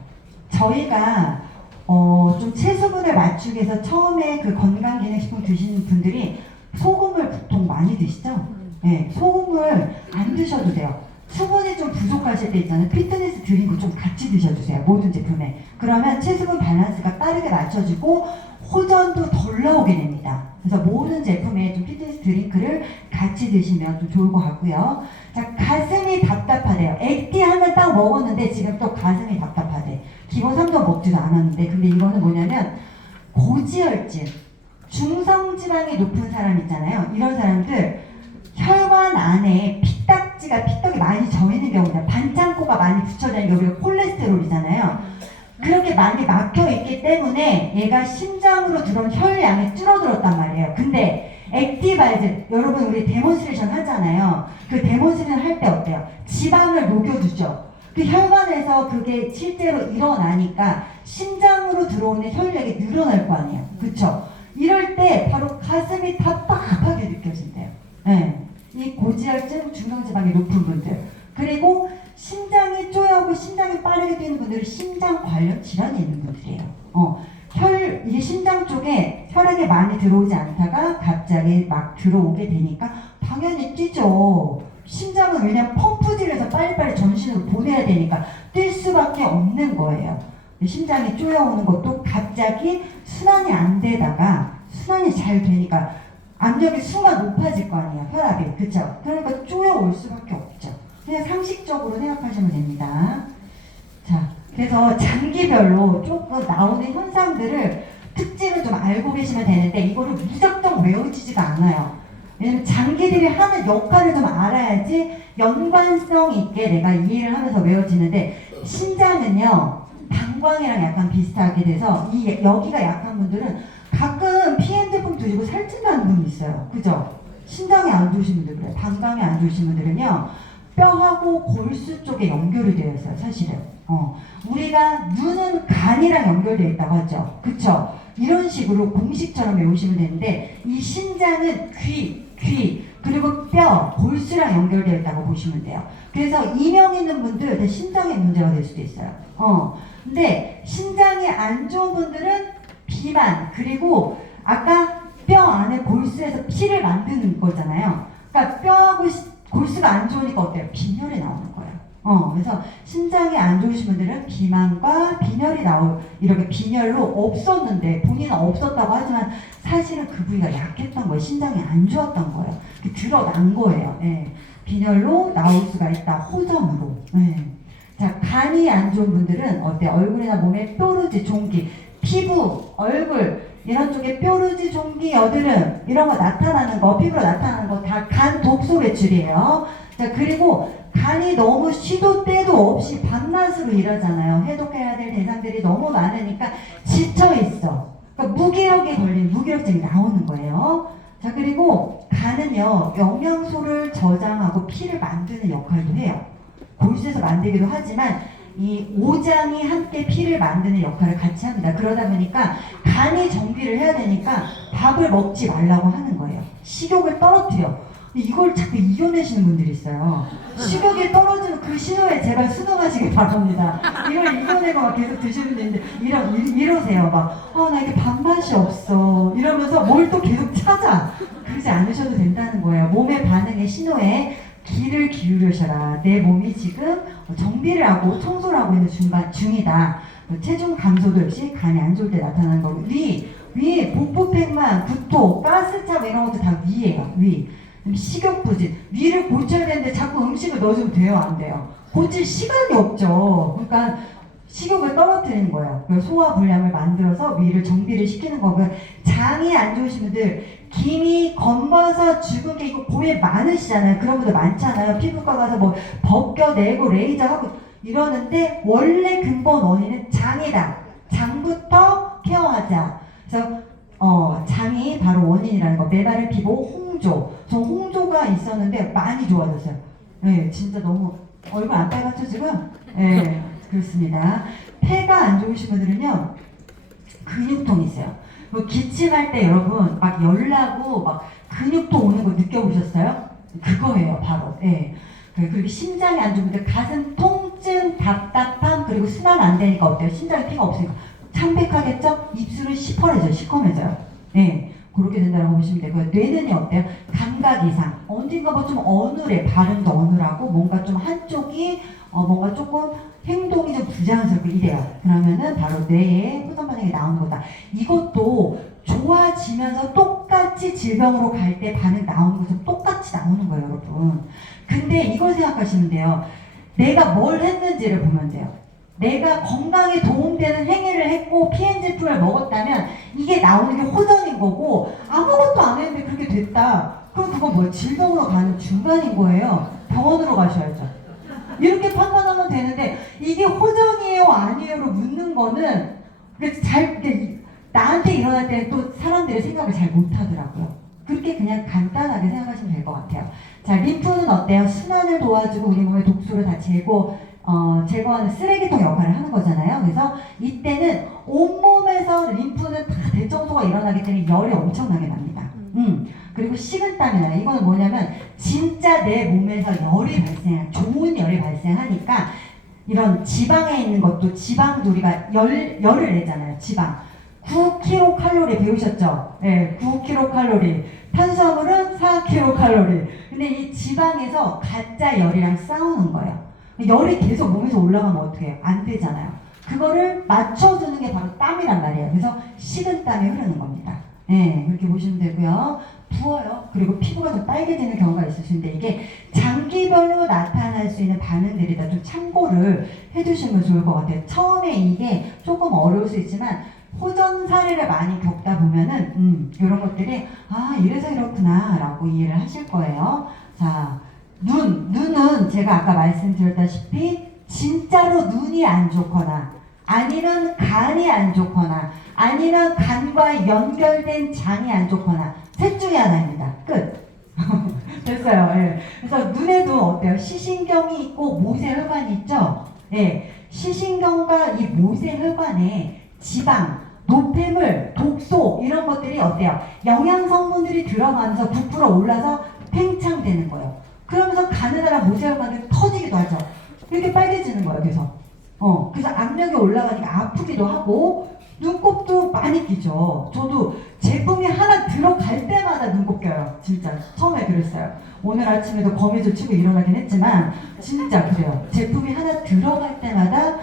저희가 좀 체수분을 맞추기 위해서 처음에 그 건강기능식품 드시는 분들이 소금을 보통 많이 드시죠? 네, 소금을 안 드셔도 돼요. 수분이 좀 부족하실 때 있잖아요. 피트니스 드링크 좀 같이 드셔주세요. 모든 제품에. 그러면 체수분 밸런스가 빠르게 맞춰지고 호전도 덜 나오게 됩니다. 그래서 모든 제품에 좀 피트니스 드링크를 같이 드시면 좀 좋을 것 같고요. 자, 가슴이 답답하대요. 액티 하나 딱 먹었는데 지금 또 가슴이 답답하대. 기본 3도 먹지도 않았는데 근데 이거는 뭐냐면 고지혈증, 중성지방이 높은 사람 있잖아요. 이런 사람들 혈관 안에 피떡이 많이 져있는 경우입니다. 반창고가 많이 붙여져 있는 게 우리가 콜레스테롤이잖아요. 그렇게 많이 막혀 있기 때문에 얘가 심장으로 들어온 혈량이 줄어들었단 말이에요. 근데 액티바이즈, 여러분 우리 데몬스트레이션 하잖아요. 그 데몬스트레이션 할 때 어때요? 지방을 녹여주죠. 그 혈관에서 그게 실제로 일어나니까 심장으로 들어오는 혈액이 늘어날 거 아니에요. 그쵸? 이럴 때 바로 가슴이 답답하게 느껴진대요. 네. 이 고지혈증, 중성지방이 높은 분들. 그리고 심장이 쪼여오고 심장이 빠르게 뛰는 분들은 심장 관련 질환이 있는 분들이에요. 이게 심장 쪽에 혈액이 많이 들어오지 않다가 갑자기 막 들어오게 되니까 당연히 뛰죠. 심장은 왜냐면 펌프질해서 빨리빨리 전신으로 보내야 되니까 뛸 수밖에 없는 거예요. 심장이 쪼여오는 것도 갑자기 순환이 안 되다가 순환이 잘 되니까 압력이 순간 높아질 거 아니에요. 혈압이. 그쵸? 그러니까 쪼여올 수밖에 없죠. 그냥 상식적으로 생각하시면 됩니다. 자, 그래서 장기별로 조금 나오는 현상들을 특징을 좀 알고 계시면 되는데 이거를 무작정 외워지지가 않아요. 왜냐면 장기들이 하는 역할을 좀 알아야지 연관성 있게 내가 이해를 하면서 외워지는데, 신장은요 방광이랑 약간 비슷하게 돼서 여기가 약한 분들은 가끔 PM 제품 드시고 살찐다는 분이 있어요. 그죠? 신장이 안 좋으신 분들 그래요. 방광이 안 좋으신 분들은요 뼈하고 골수 쪽에 연결이 되어 있어요. 사실은 우리가 눈은 간이랑 연결되어 있다고 하죠. 그쵸? 이런 식으로 공식처럼 외우시면 되는데, 이 신장은 귀 그리고 뼈, 골수랑 연결되어 있다고 보시면 돼요. 그래서 이명 있는 분들 다 신장에 문제가 될 수도 있어요. 근데 신장이 안 좋은 분들은 비만, 그리고 아까 뼈 안에 골수에서 피를 만드는 거잖아요. 그러니까 뼈하고 골수가 안 좋으니까 어때요? 빈혈이 나오는 거예요. 그래서 신장이 안 좋으신 분들은 비만과 빈혈이 이렇게 빈혈로 없었는데, 본인은 없었다고 하지만 사실은 그 부위가 약했던 거예요. 신장이 안 좋았던 거예요. 드러난 거예요. 예. 빈혈로 나올 수가 있다. 호전으로. 예. 자, 간이 안 좋은 분들은 어때요? 얼굴이나 몸에 뾰루지, 종기, 피부, 얼굴 이런 쪽에 뾰루지, 종기, 여드름 이런 거 나타나는 거, 피부로 나타나는 거 다 간 독소 배출이에요. 자, 그리고 간이 너무 시도 때도 없이 밤낮으로 일하잖아요. 해독해야 될 대상들이 너무 많으니까 지쳐있어. 그러니까 무기력에 걸린 무기력증이 나오는 거예요. 자, 그리고 간은요 영양소를 저장하고 피를 만드는 역할도 해요. 골수에서 만들기도 하지만 이 오장이 함께 피를 만드는 역할을 같이 합니다. 그러다 보니까 간이 정비를 해야 되니까 밥을 먹지 말라고 하는 거예요. 식욕을 떨어뜨려. 이걸 자꾸 이겨내시는 분들이 있어요. 식욕이 떨어지면 그 신호에 제발 순응하시길 바랍니다. 이걸 이겨내고 막 계속 드시는 분들 있는데 이러세요. 막 나 이게 밥맛이 없어 이러면서 뭘 또 계속 찾아. 그러지 않으셔도 된다는 거예요. 몸의 반응의 신호에 귀를 기울여셔라. 내 몸이 지금 정비를 하고 청소를 하고 있는 중이다. 체중 감소도 역시 간이 안 좋을 때 나타나는 거고, 위, 복부팽만, 구토, 가스차 이런 것도 다 위예요. 위. 식욕 부진, 위를 고쳐야 되는데 자꾸 음식을 넣어주면 돼요? 안 돼요? 고칠 시간이 없죠. 그러니까 식욕을 떨어뜨리는 거예요. 소화 불량을 만들어서 위를 정비를 시키는 거고, 장이 안 좋으신 분들 김이 검어서 죽은 게 이거 보에 많으시잖아요. 그런 분들 많잖아요. 피부과 가서 뭐 벗겨내고 레이저 하고 이러는데, 원래 근본 원인은 장이다. 장부터 케어하자. 그래서 장이 바로 원인이라는 거. 메마른 피부, 홍조. 저 홍조가 있었는데 많이 좋아졌어요. 네, 진짜 너무 얼굴 안 빨갛죠 지금? 네, 그렇습니다. 폐가 안 좋으신 분들은요 근육통이 있어요. 기침할 때 여러분 막 열나고 막 근육통 오는 거 느껴보셨어요? 그거예요 바로. 네. 그리고 심장이 안 좋은 분들 가슴 통증, 답답함, 그리고 순환 안 되니까 어때요? 심장에 피가 없으니까 창백하겠죠? 입술은 시커매져요. 네. 그렇게 된다고 보시면 되고요. 뇌는요 어때요? 감각 이상, 언젠가 뭐 좀 어눌해, 발음도 어눌하고 뭔가 좀 한쪽이 뭔가 조금 행동이 좀 부자연스럽고 이래요. 그러면은 바로 뇌에 호전 반응이 나오는 거다. 이것도 좋아지면서 똑같이 질병으로 갈 때 반응 나오는 것처럼 똑같이 나오는 거예요, 여러분. 근데 이걸 생각하시면 돼요. 내가 뭘 했는지를 보면 돼요. 내가 건강에 도움되는 행위를 했고 PM 제품을 먹었다면 이게 나오는 게 호전인 거고, 아무것도 안 했는데 그렇게 됐다. 그럼 그건 뭐 질병으로 가는 중간인 거예요. 병원으로 가셔야죠. 이렇게 판단하면 되는데, 이게 호전이에요 아니에요로 묻는 거는 나한테 일어날 때는 또 사람들의 생각을 잘 못하더라고요. 그렇게 그냥 간단하게 생각하시면 될 것 같아요. 자, 림프는 어때요? 순환을 도와주고 우리 몸의 독소를 다 제거하는 쓰레기통 역할을 하는 거잖아요. 그래서 이때는 온몸에서 림프는 다 대청소가 일어나기 때문에 열이 엄청나게 납니다. 그리고 식은땀이 나요. 이거는 뭐냐면 진짜 내 몸에서 좋은 열이 발생하니까 이런 지방에 있는 것도 지방돌이가 열을 내잖아요. 지방. 9kcal 배우셨죠? 네, 9kcal. 탄수화물은 4kcal. 근데 이 지방에서 가짜 열이랑 싸우는 거예요. 열이 계속 몸에서 올라가면 어떻게 해요? 안 되잖아요. 그거를 맞춰주는 게 바로 땀이란 말이에요. 그래서 식은땀이 흐르는 겁니다. 네, 그렇게 보시면 되고요. 부어요. 그리고 피부가 좀 빨개지는 경우가 있을 수 있는데, 이게 장기별로 나타날 수 있는 반응들이다. 좀 참고를 해주시면 좋을 것 같아요. 처음에 이게 조금 어려울 수 있지만 호전 사례를 많이 겪다 보면은 이런 것들이 이래서 이렇구나 라고 이해를 하실 거예요. 자, 눈은 제가 아까 말씀드렸다시피 진짜로 눈이 안 좋거나 아니면 간이 안 좋거나 아니면 간과 연결된 장이 안 좋거나 셋 중에 하나입니다. 끝. 됐어요. 예. 그래서 눈에도 어때요? 시신경이 있고 모세혈관이 있죠? 예. 시신경과 이 모세혈관에 지방, 노폐물, 독소 이런 것들이 어때요? 영양 성분들이 들어가면서 부풀어 올라서 팽창되는 거예요. 그러면서 가느다란 모세혈관이 터지기도 하죠. 이렇게 빨개지는 거예요. 그래서 압력이 올라가니까 아프기도 하고 눈곱도 많이 끼죠. 저도 제품이 하나 들어갈 때마다 눈곱 껴요. 진짜 처음에 그랬어요. 오늘 아침에도 거미줄 치고 일어나긴 했지만 진짜 그래요. 제품이 하나 들어갈 때마다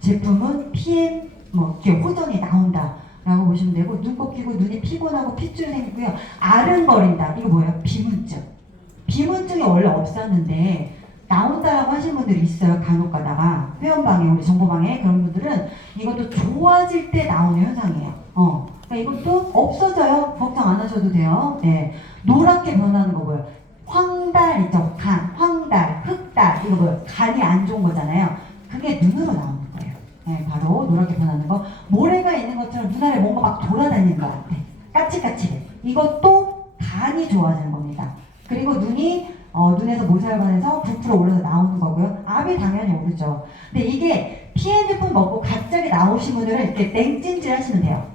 제품은 PM 이렇게 호전이 나온다 라고 보시면 되고, 눈곱 끼고 눈이 피곤하고 핏줄 생기고요. 아른거린다. 이거 뭐예요? 비문증. 비문증이 원래 없었는데 나온다라고 하시는 분들이 있어요. 간혹 가다가 회원방에, 우리 정보방에 그런 분들은 이것도 좋아질 때 나오는 현상이에요. 그러니까 이것도 없어져요. 걱정 안 하셔도 돼요. 네. 노랗게 변하는 거 뭐예요? 황달 있죠? 황달, 흑달 이거 뭐예요? 간이 안 좋은 거잖아요. 그게 눈으로 나오는 거예요. 네, 바로 노랗게 변하는 거. 모래가 있는 것처럼 눈 아래 뭔가 막 돌아다니는 것 같아. 까칠까칠해. 이것도 간이 좋아지는 겁니다. 그리고 눈에서 모세혈관에서 부풀어 올라서 나오는 거고요. 압이 당연히 오르죠. 근데 이게 PM 제품 먹고 갑자기 나오신 분들은 이렇게 냉찜질 하시면 돼요.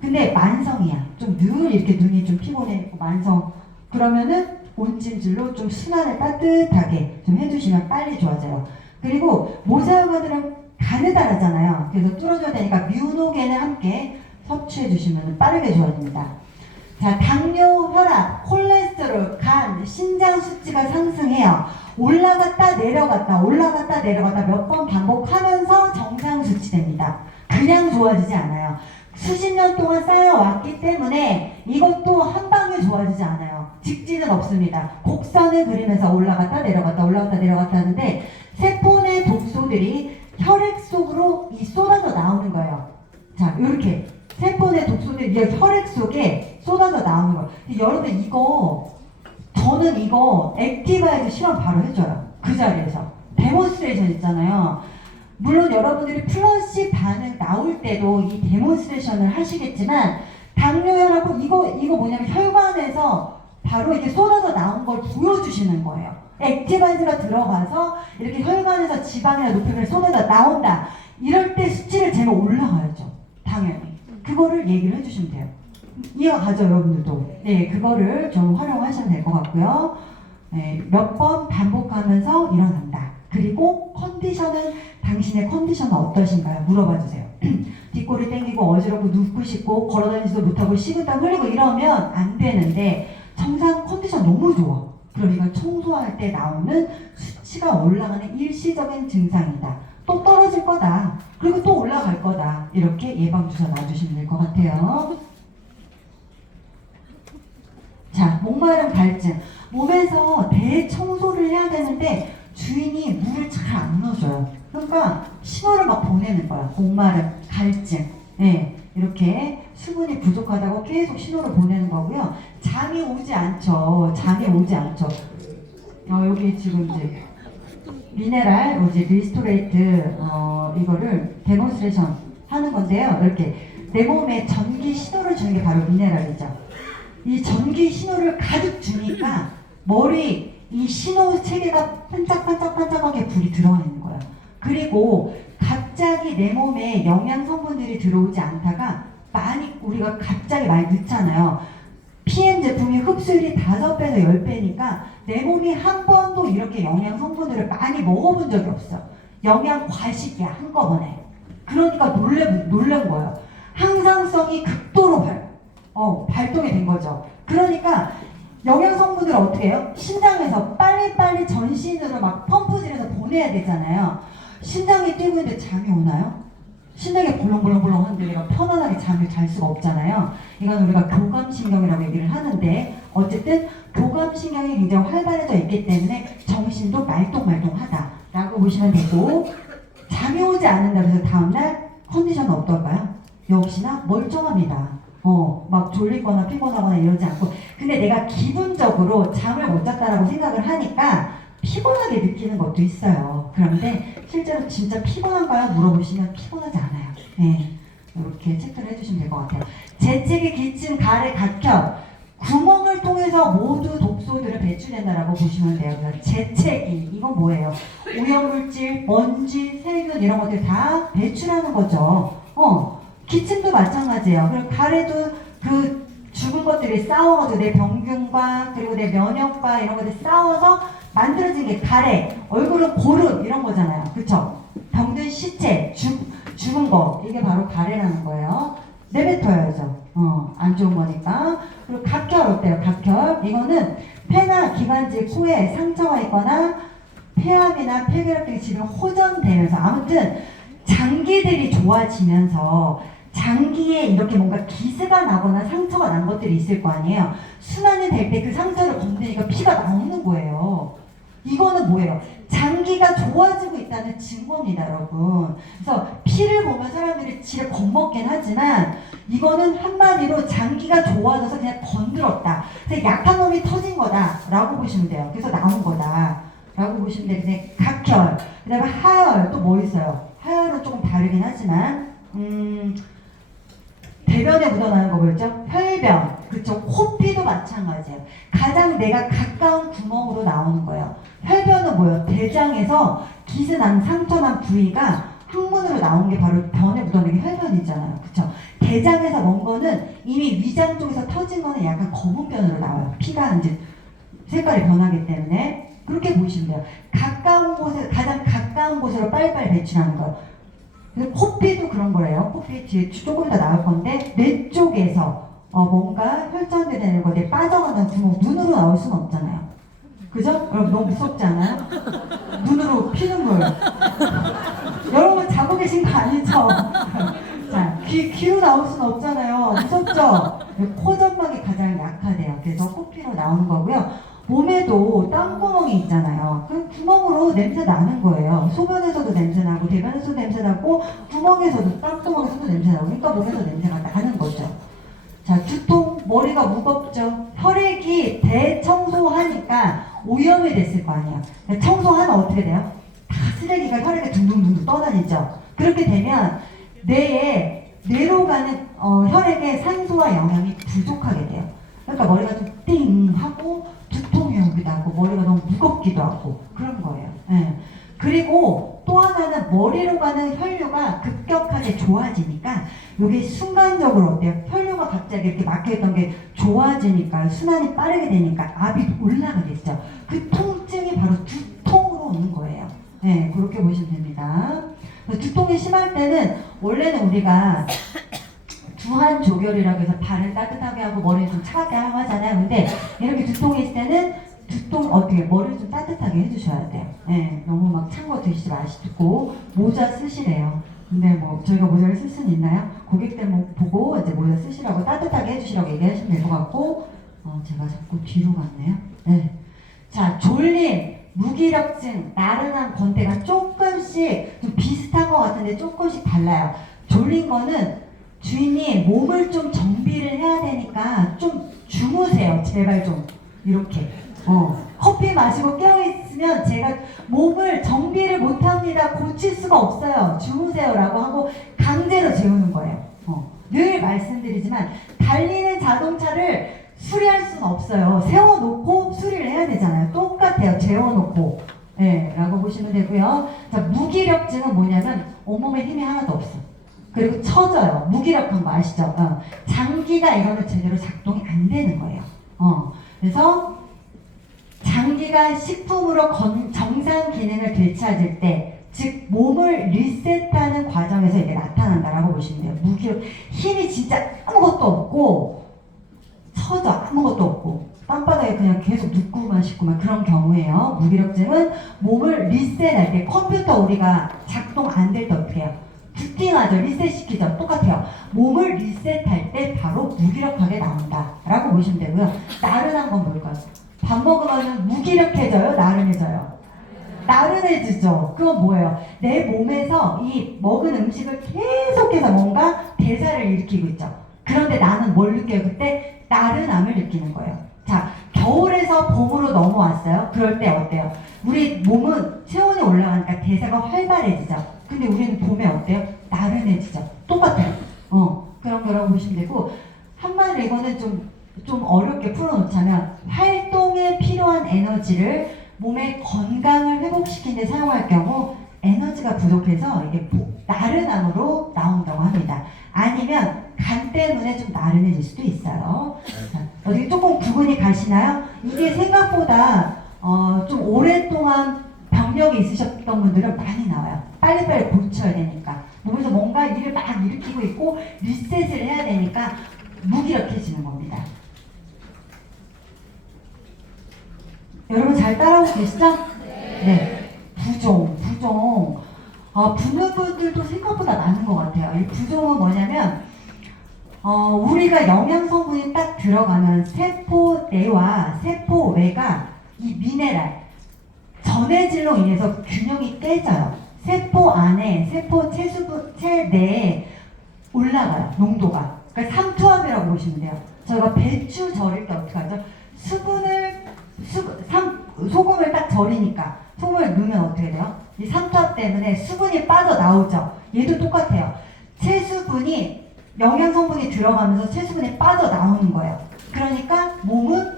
근데 만성이야. 좀 늘 이렇게 눈이 좀 피곤해 만성. 그러면은 온찜질로 좀 순환을 따뜻하게 좀 해주시면 빨리 좋아져요. 그리고 모세혈관들은 가느다랗잖아요. 그래서 뚫어줘야 되니까 뮤노겐을 함께 섭취해 주시면 빠르게 좋아집니다. 자, 당뇨, 혈압, 콜레스테롤, 간, 신장 수치가 상승해요. 올라갔다 내려갔다 몇 번 반복하면서 정상 수치됩니다. 그냥 좋아지지 않아요. 수십 년 동안 쌓여왔기 때문에 이것도 한 방에 좋아지지 않아요. 직진은 없습니다. 곡선을 그리면서 올라갔다 내려갔다 하는데 세포 내 독소들이 혈액 속으로 쏟아져 나오는 거예요. 자, 이렇게 세포 내 독소들이 혈액 속에 쏟아져 나오는 거예요. 여러분 저는 이거 액티바이드 실험 바로 해줘요. 그 자리에서. 데몬스트레이션 있잖아요. 물론 여러분들이 플러시 반응 나올 때도 이 데몬스트레이션을 하시겠지만 당뇨혈하고 이거 뭐냐면 혈관에서 바로 이렇게 쏟아져 나온 걸 보여주시는 거예요. 액티바이드가 들어가서 이렇게 혈관에서 지방이나 노폐물이 쏟아져 나온다. 이럴 때 수치를 재면 올라가야죠. 당연히. 그거를 얘기를 해주시면 돼요. 이해가 가죠, 여러분들도? 네, 그거를 좀 활용하시면 될 것 같고요. 네, 몇 번 반복하면서 일어난다. 그리고 당신의 컨디션은 어떠신가요? 물어봐 주세요. 뒷골이 땡기고 어지럽고 눕고 싶고 걸어다니지도 못하고 식은땀 흘리고 이러면 안 되는데 정상 컨디션 너무 좋아. 그러니까 청소할 때 나오는 수치가 올라가는 일시적인 증상이다. 또 떨어질 거다. 그리고 또 올라갈 거다. 이렇게 예방주사 놔주시면 될 것 같아요. 자, 목마름 갈증. 몸에서 대청소를 해야 되는데 주인이 물을 잘 안 넣어줘요. 그러니까 신호를 막 보내는 거야. 목마름, 갈증. 네, 이렇게 수분이 부족하다고 계속 신호를 보내는 거고요. 잠이 오지 않죠. 여기 지금 이제 미네랄, 리스토레이트 이거를 데몬스트레이션 하는 건데요. 이렇게 내 몸에 전기 신호를 주는 게 바로 미네랄이죠. 이 전기 신호를 가득 주니까 머리 이 신호 체계가 반짝반짝반짝하게 불이 들어와 있는 거예요. 그리고 갑자기 내 몸에 영양 성분들이 들어오지 않다가 우리가 갑자기 많이 넣잖아요. PM 제품이 흡수율이 5배에서 10배니까 내 몸이 한 번도 이렇게 영양 성분들을 많이 먹어본 적이 없어. 영양 과식이야, 한꺼번에. 그러니까 놀란 거예요. 항상성이 극도로 발동이 된 거죠. 그러니까 영양 성분을 어떻게 해요? 신장에서 빨리빨리 전신으로 막 펌프질해서 보내야 되잖아요. 심장이 뛰고 있는데 잠이 오나요? 심장이 볼렁볼렁볼렁 하는데 내가 편안하게 잠을 잘 수가 없잖아요. 이건 우리가 교감신경이라고 얘기를 하는데 어쨌든 교감신경이 굉장히 활발해져 있기 때문에 정신도 말똥말똥하다라고 보시면 되고, 잠이 오지 않는다 그래서 다음날 컨디션은 어떨까요? 역시나 멀쩡합니다. 막 졸리거나 피곤하거나 이러지 않고. 근데 내가 기분적으로 잠을 못 잤다라고 생각을 하니까 피곤하게 느끼는 것도 있어요. 그런데 실제로 진짜 피곤한가요? 물어보시면 피곤하지 않아요. 네. 이렇게 체크를 해주시면 될 것 같아요. 재채기, 기침, 가래, 각혈, 구멍을 통해서 모두 독소들을 배출된다라고 보시면 돼요. 그래서 재채기, 이건 뭐예요? 오염물질, 먼지, 세균 이런 것들 다 배출하는 거죠. 기침도 마찬가지예요. 그리고 가래도 그 죽은 것들이 싸워가지고 내 병균과 그리고 내 면역과 이런 것들이 싸워서 만들어진 게 가래, 얼굴은 고름 이런 거잖아요. 그쵸? 병든 시체, 죽은 거, 이게 바로 가래라는 거예요. 내뱉어야죠. 안 좋은 거니까. 그리고 각혈 어때요? 각혈. 이거는 폐나 기관지, 코에 상처가 있거나 폐암이나 폐결핵 등이 지금 호전되면서 아무튼 장기들이 좋아지면서 장기에 이렇게 뭔가 기스가 나거나 상처가 난 것들이 있을 거 아니에요. 순환이 될 때 그 상처를 건드니까 피가 나오는 거예요. 이거는 뭐예요? 장기가 좋아지고 있다는 증거입니다, 여러분. 그래서 피를 보면 사람들이 지레 겁먹긴 하지만 이거는 한마디로 장기가 좋아져서 그냥 건드렸다. 그래서 약한 놈이 터진 거다라고 보시면 돼요. 그래서 나온 거다라고 보시면 되는데 각혈, 그 다음에 하열, 또 뭐 있어요? 하열은 조금 다르긴 하지만 대변에 묻어나는 거 뭐였죠? 혈변, 그쵸? 코피도 마찬가지예요. 가장 내가 가까운 구멍으로 나오는 거예요. 혈변은 뭐예요? 대장에서 기스난 상처난 부위가 항문으로 나온 게 바로 변에 묻어나는 게 혈변이잖아요. 그쵸? 대장에서 먼 거는 이미 위장 쪽에서 터진 거는 약간 검은 변으로 나와요. 피가 이제 색깔이 변하기 때문에 그렇게 보시면 돼요. 가까운 곳에, 가장 가까운 곳으로 빨리빨리 배출하는 거예요. 코피도 그런 거예요. 코피 뒤에 조금 더 나올 건데 뇌 쪽에서 뭔가 혈전되는 건데 빠져가는 구멍 눈으로 나올 수는 없잖아요. 그죠? 여러분 너무 무섭지 않아요? 눈으로 피눈물. 여러분 자고 계신 거 아니죠? 자, 귀로 나올 수는 없잖아요. 무섭죠? 코 점막이 가장 약하대요. 그래서 코피로 나오는 거고요. 몸에도 땀구멍이 있잖아요. 그 구멍으로 냄새 나는 거예요. 소변에서도 냄새 나고 대변에서도 냄새 나고 구멍에서도 땀구멍에서도 냄새 나고 그러니까 몸에서 냄새가 나는 거죠. 자, 두통, 머리가 무겁죠. 혈액이 대청소하니까 오염이 됐을 거 아니에요. 청소하면 어떻게 돼요? 다 쓰레기가 혈액에 둥둥둥둥 떠다니죠. 그렇게 되면 뇌로 가는 혈액에 산소와 영양이 부족하게 돼요. 그러니까 머리가 좀 띵 하고 두통이 오기도 하고 머리가 너무 무겁기도 하고 그런 거예요. 네. 그리고 또 하나는 머리로 가는 혈류가 급격하게 좋아지니까 이게 순간적으로 어때요? 혈류가 갑자기 이렇게 막혀있던 게 좋아지니까 순환이 빠르게 되니까 압이 올라가겠죠. 그 통증이 바로 두통으로 오는 거예요. 네, 그렇게 보시면 됩니다. 두통이 심할 때는 원래는 우리가 주한 조결이라고 해서 발을 따뜻하게 하고 머리를 좀 차갑게 하고 하잖아요. 근데 이렇게 두통이 있을 때는 두통 어떻게 머리를 좀 따뜻하게 해주셔야 돼요. 네, 너무 막 찬 거 드시지 마시고 모자 쓰시래요. 근데 뭐 저희가 모자를 쓸 수는 있나요? 고객들 보고 이제 모자 쓰시라고 따뜻하게 해주시라고 얘기하시면 될 것 같고 제가 자꾸 뒤로 갔네요. 네. 자, 졸림, 무기력증, 나른한 건대가 조금씩 좀 비슷한 것 같은데 조금씩 달라요. 졸린 거는 주인이 몸을 좀 정비를 해야 되니까 좀 주무세요. 제발 좀 이렇게 커피 마시고 깨어있으면 제가 몸을 정비를 못합니다. 고칠 수가 없어요. 주무세요 라고 하고 강제로 재우는 거예요. 늘 말씀드리지만 달리는 자동차를 수리할 수는 없어요. 세워놓고 수리를 해야 되잖아요. 똑같아요. 재워놓고 라고 보시면 되고요. 자, 무기력증은 뭐냐면 온몸에 힘이 하나도 없어. 그리고 처져요. 무기력한 거 아시죠? 장기가 이거는 제대로 작동이 안 되는 거예요. 그래서 장기가 식품으로 정상 기능을 되찾을 때, 즉 몸을 리셋하는 과정에서 이게 나타난다라고 보시면 돼요. 무기력, 힘이 진짜 아무것도 없고 처져 아무것도 없고 땅바닥에 그냥 계속 눕고만 싶고만 그런 경우에요. 무기력증은 몸을 리셋할 때 컴퓨터 우리가 작동 안 될 때 어떻게 해요? 부팅하죠. 리셋시키죠. 똑같아요. 몸을 리셋할 때 바로 무기력하게 나온다 라고 보시면 되고요. 나른한 건 뭘까요? 밥 먹으면 무기력해져요? 나른해져요? 나른해지죠. 그건 뭐예요? 내 몸에서 이 먹은 음식을 계속해서 뭔가 대사를 일으키고 있죠. 그런데 나는 뭘 느껴요? 그때 나른함을 느끼는 거예요. 자, 겨울에서 봄으로 넘어왔어요. 그럴 때 어때요? 우리 몸은 체온이 올라가니까 대사가 활발해지죠. 근데 우리는 봄에 어때요? 나른해지죠. 똑같아요. 그런 거라고 보시면 되고, 한마디로 이거는 좀 어렵게 풀어놓자면, 활동에 필요한 에너지를 몸의 건강을 회복시키는 데 사용할 경우 에너지가 부족해서 이게 나른함으로 나온다고 합니다. 아니면 간 때문에 좀 나른해질 수도 있어요. 자, 어디 조금 구분이 가시나요? 이게 생각보다 좀 오랫동안 병력이 있으셨던 분들은 많이 나와요. 빨리빨리 고쳐야 되니까. 몸에서 뭔가 일을 막 일으키고 있고 리셋을 해야 되니까 무기력해지는 겁니다. 여러분 잘 따라오고 계시죠? 네. 부종. 붓는 분들도 생각보다 많은 것 같아요. 이 부종은 뭐냐면 우리가 영양성분이 딱 들어가면 세포 내와 세포 외가 이 미네랄, 전해질로 인해서 균형이 깨져요. 세포 안에, 세포 체 내에 올라가요. 농도가. 그러니까 삼투압이라고 보시면 돼요. 저희가 배추 절일 때 어떻게 하죠? 소금을 딱 절이니까 소금을 넣으면 어떻게 돼요? 이 삼투압 때문에 수분이 빠져나오죠. 얘도 똑같아요. 체수분이 영양성분이 들어가면서 체수분이 빠져나오는 거예요. 그러니까 몸은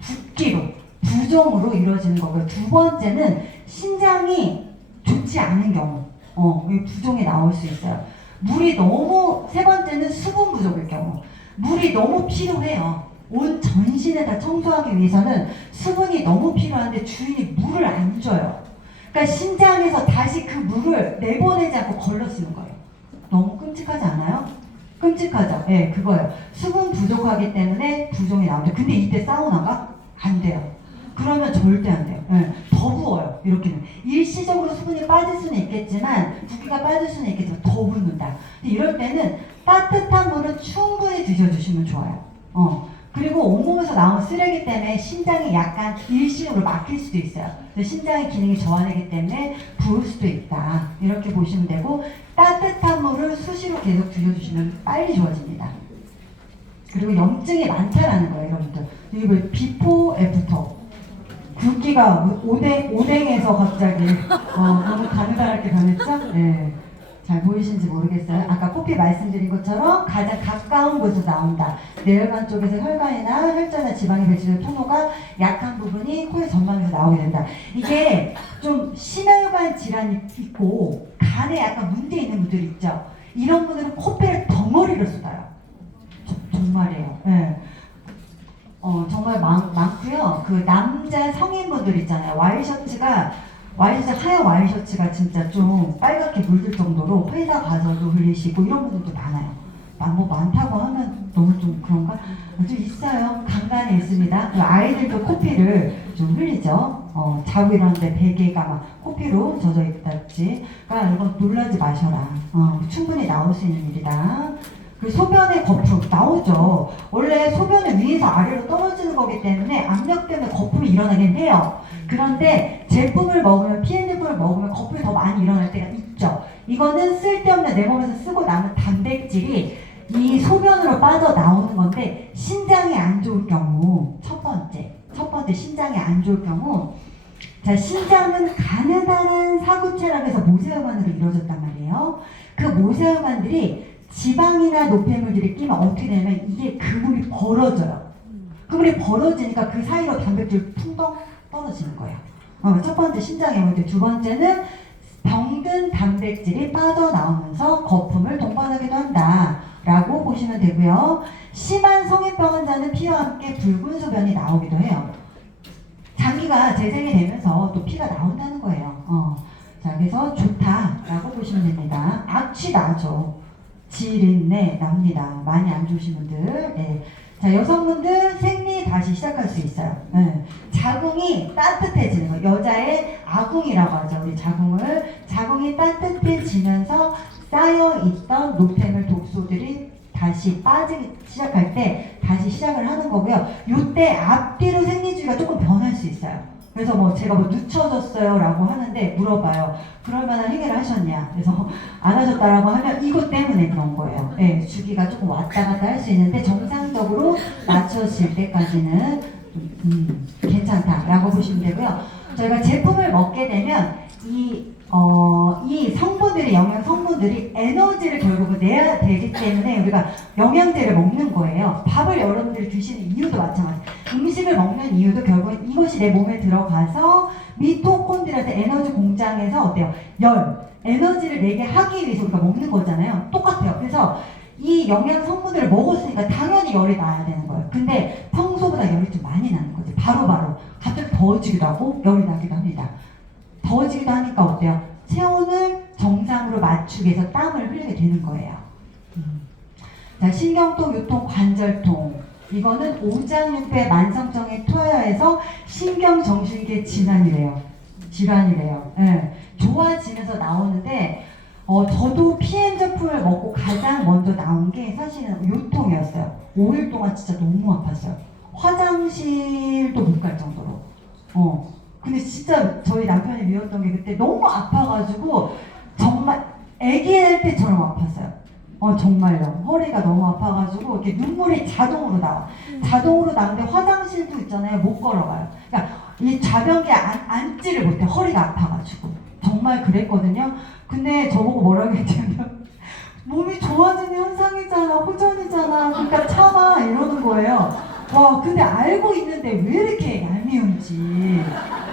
붓기로, 부종으로 이루어지는 거고요. 두 번째는 신장이 좋지 않은 경우, 부종이 나올 수 있어요. 세 번째는 수분 부족일 경우, 물이 너무 필요해요. 온 전신을 다 청소하기 위해서는 수분이 너무 필요한데 주인이 물을 안 줘요. 그러니까 신장에서 다시 그 물을 내보내지 않고 걸러 쓰는 거예요. 너무 끔찍하지 않아요? 끔찍하죠? 네, 그거예요. 수분 부족하기 때문에 부종이 나오죠. 근데 이때 사우나가 안 돼요. 그러면 절대 안 돼요. 네, 더 부어요. 이렇게는. 일시적으로 수분이 빠질 수는 있겠지만, 붓기가 빠질 수는 있겠지만 더 붓는다. 이럴 때는 따뜻한 물은 충분히 드셔주시면 좋아요. 그리고 온몸에서 나온 쓰레기 때문에 신장이 약간 일시적으로 막힐 수도 있어요. 신장의 기능이 저하되기 때문에 부을 수도 있다. 이렇게 보시면 되고, 따뜻한 물을 수시로 계속 드셔주시면 빨리 좋아집니다. 그리고 염증이 많다라는 거예요, 여러분들. 이거 비포 애프터. 굵기가 오뎅에서 갑자기 너무 가느다랗게 변했죠? 네. 잘 보이신지 모르겠어요. 아까 코피 말씀드린 것처럼 가장 가까운 곳에서 나온다. 뇌혈관 쪽에서 혈관이나 혈전이나 지방이 배출된 통로가 약한 부분이 코의 전방에서 나오게 된다. 이게 좀 심혈관 질환이 있고 간에 약간 문제 있는 분들 있죠. 이런 분들은 코피를 덩어리로 쏟아요. 정말이에요. 네. 정말 많고요. 그 남자 성인분들 있잖아요. 하얀 와이셔츠가 진짜 좀 빨갛게 물들 정도로 회사 가서도 흘리시고 이런 분들도 많아요. 뭐 많다고 하면 너무 좀 그런가? 좀 있어요. 간간에 있습니다. 아이들도 코피를 좀 흘리죠. 자고 일어났는데 베개가 막 코피로 젖어 있다든지. 그러니까 이건 놀라지 마셔라. 충분히 나올 수 있는 일이다. 그 소변의 거품 나오죠. 원래 소변은 위에서 아래로 떨어지는 거기 때문에 압력 때문에 거품이 일어나긴 해요. 그런데 제품을 먹으면, PM 제품을 먹으면 거품이 더 많이 일어날 때가 있죠. 이거는 쓸데없는 내 몸에서 쓰고 남은 단백질이 이 소변으로 빠져나오는 건데, 신장이 안 좋을 경우, 첫 번째 신장이 안 좋을 경우, 자, 신장은 가느다란 사구체라고 해서 모세혈관으로 이루어졌단 말이에요. 그 모세혈관들이 지방이나 노폐물들이 끼면 어떻게 되냐면 이게 그물이 벌어져요. 그물이 벌어지니까 그 사이로 단백질 풍덩 떨어지는 거예요. 첫 번째 신장의 문제. 두 번째는 병든 단백질이 빠져나오면서 거품을 동반하기도 한다 라고 보시면 되고요. 심한 성인병 환자는 피와 함께 붉은 소변이 나오기도 해요. 장기가 재생이 되면서 또 피가 나온다는 거예요. 자, 그래서 좋다라고 보시면 됩니다. 악취 나죠. 지린내 납니다. 많이 안 좋으신 분들. 네. 자, 여성분들 생리 다시 시작할 수 있어요. 네. 자궁이 따뜻해지는 거예요. 여자의 아궁이라고 하죠. 우리 자궁이 따뜻해지면서 쌓여있던 노폐물 독소들이 다시 빠지기 시작할 때 다시 시작을 하는 거고요. 이때 앞뒤로 생리주기가 조금 변할 수 있어요. 그래서 뭐 제가 뭐 늦춰졌어요 라고 하는데 물어봐요. 그럴 만한 행위를 하셨냐? 그래서 안 하셨다라고 하면 이것 때문에 그런 거예요. 네, 주기가 조금 왔다 갔다 할 수 있는데 정상적으로 맞춰질 때까지는 괜찮다라고 보시면 되고요. 저희가 제품을 먹게 되면 이 성분들이, 영양 성분들이 에너지를 결국은 내야 되기 때문에 우리가 영양제를 먹는 거예요. 밥을 여러분들이 드시는 이유도 마찬가지. 음식을 먹는 이유도 결국은 이것이 내 몸에 들어가서 미토콘드리아한테 에너지 공장에서 어때요? 에너지를 내게 하기 위해서 우리가 먹는 거잖아요. 똑같아요. 그래서 이 영양 성분들을 먹었으니까 당연히 열이 나야 되는 거예요. 근데 평소보다 열이 좀 많이 나는 거지. 바로바로. 갑자기 더워지기도 하고 열이 나기도 합니다. 더워지기도 하니까 어때요? 체온을 정상으로 맞추기 위해서 땀을 흘리게 되는 거예요. 자, 신경통, 유통, 관절통. 이거는 오장육부의 만성성에 투여해서 신경정신계 질환이래요. 예. 좋아지면서 나오는데 저도 PM 제품을 먹고 가장 먼저 나온 게 사실은 요통이었어요. 5일 동안 진짜 너무 아팠어요. 화장실도 못 갈 정도로. 근데 진짜 저희 남편이 미웠던 게 그때 너무 아파가지고 정말 애기 날 때처럼 아팠어요. 정말요. 허리가 너무 아파가지고 이렇게 눈물이 자동으로 나와. 자동으로 나는데 화장실도 있잖아요. 못 걸어가요. 그러니까 이 좌변기에 앉지를 못해. 허리가 아파가지고. 정말 그랬거든요. 근데 저보고 뭐라고 했냐면 몸이 좋아지는 현상이잖아. 호전이잖아. 그러니까 참아. 이러는 거예요. 와, 근데 알고 있는데 왜 이렇게 얄미운지.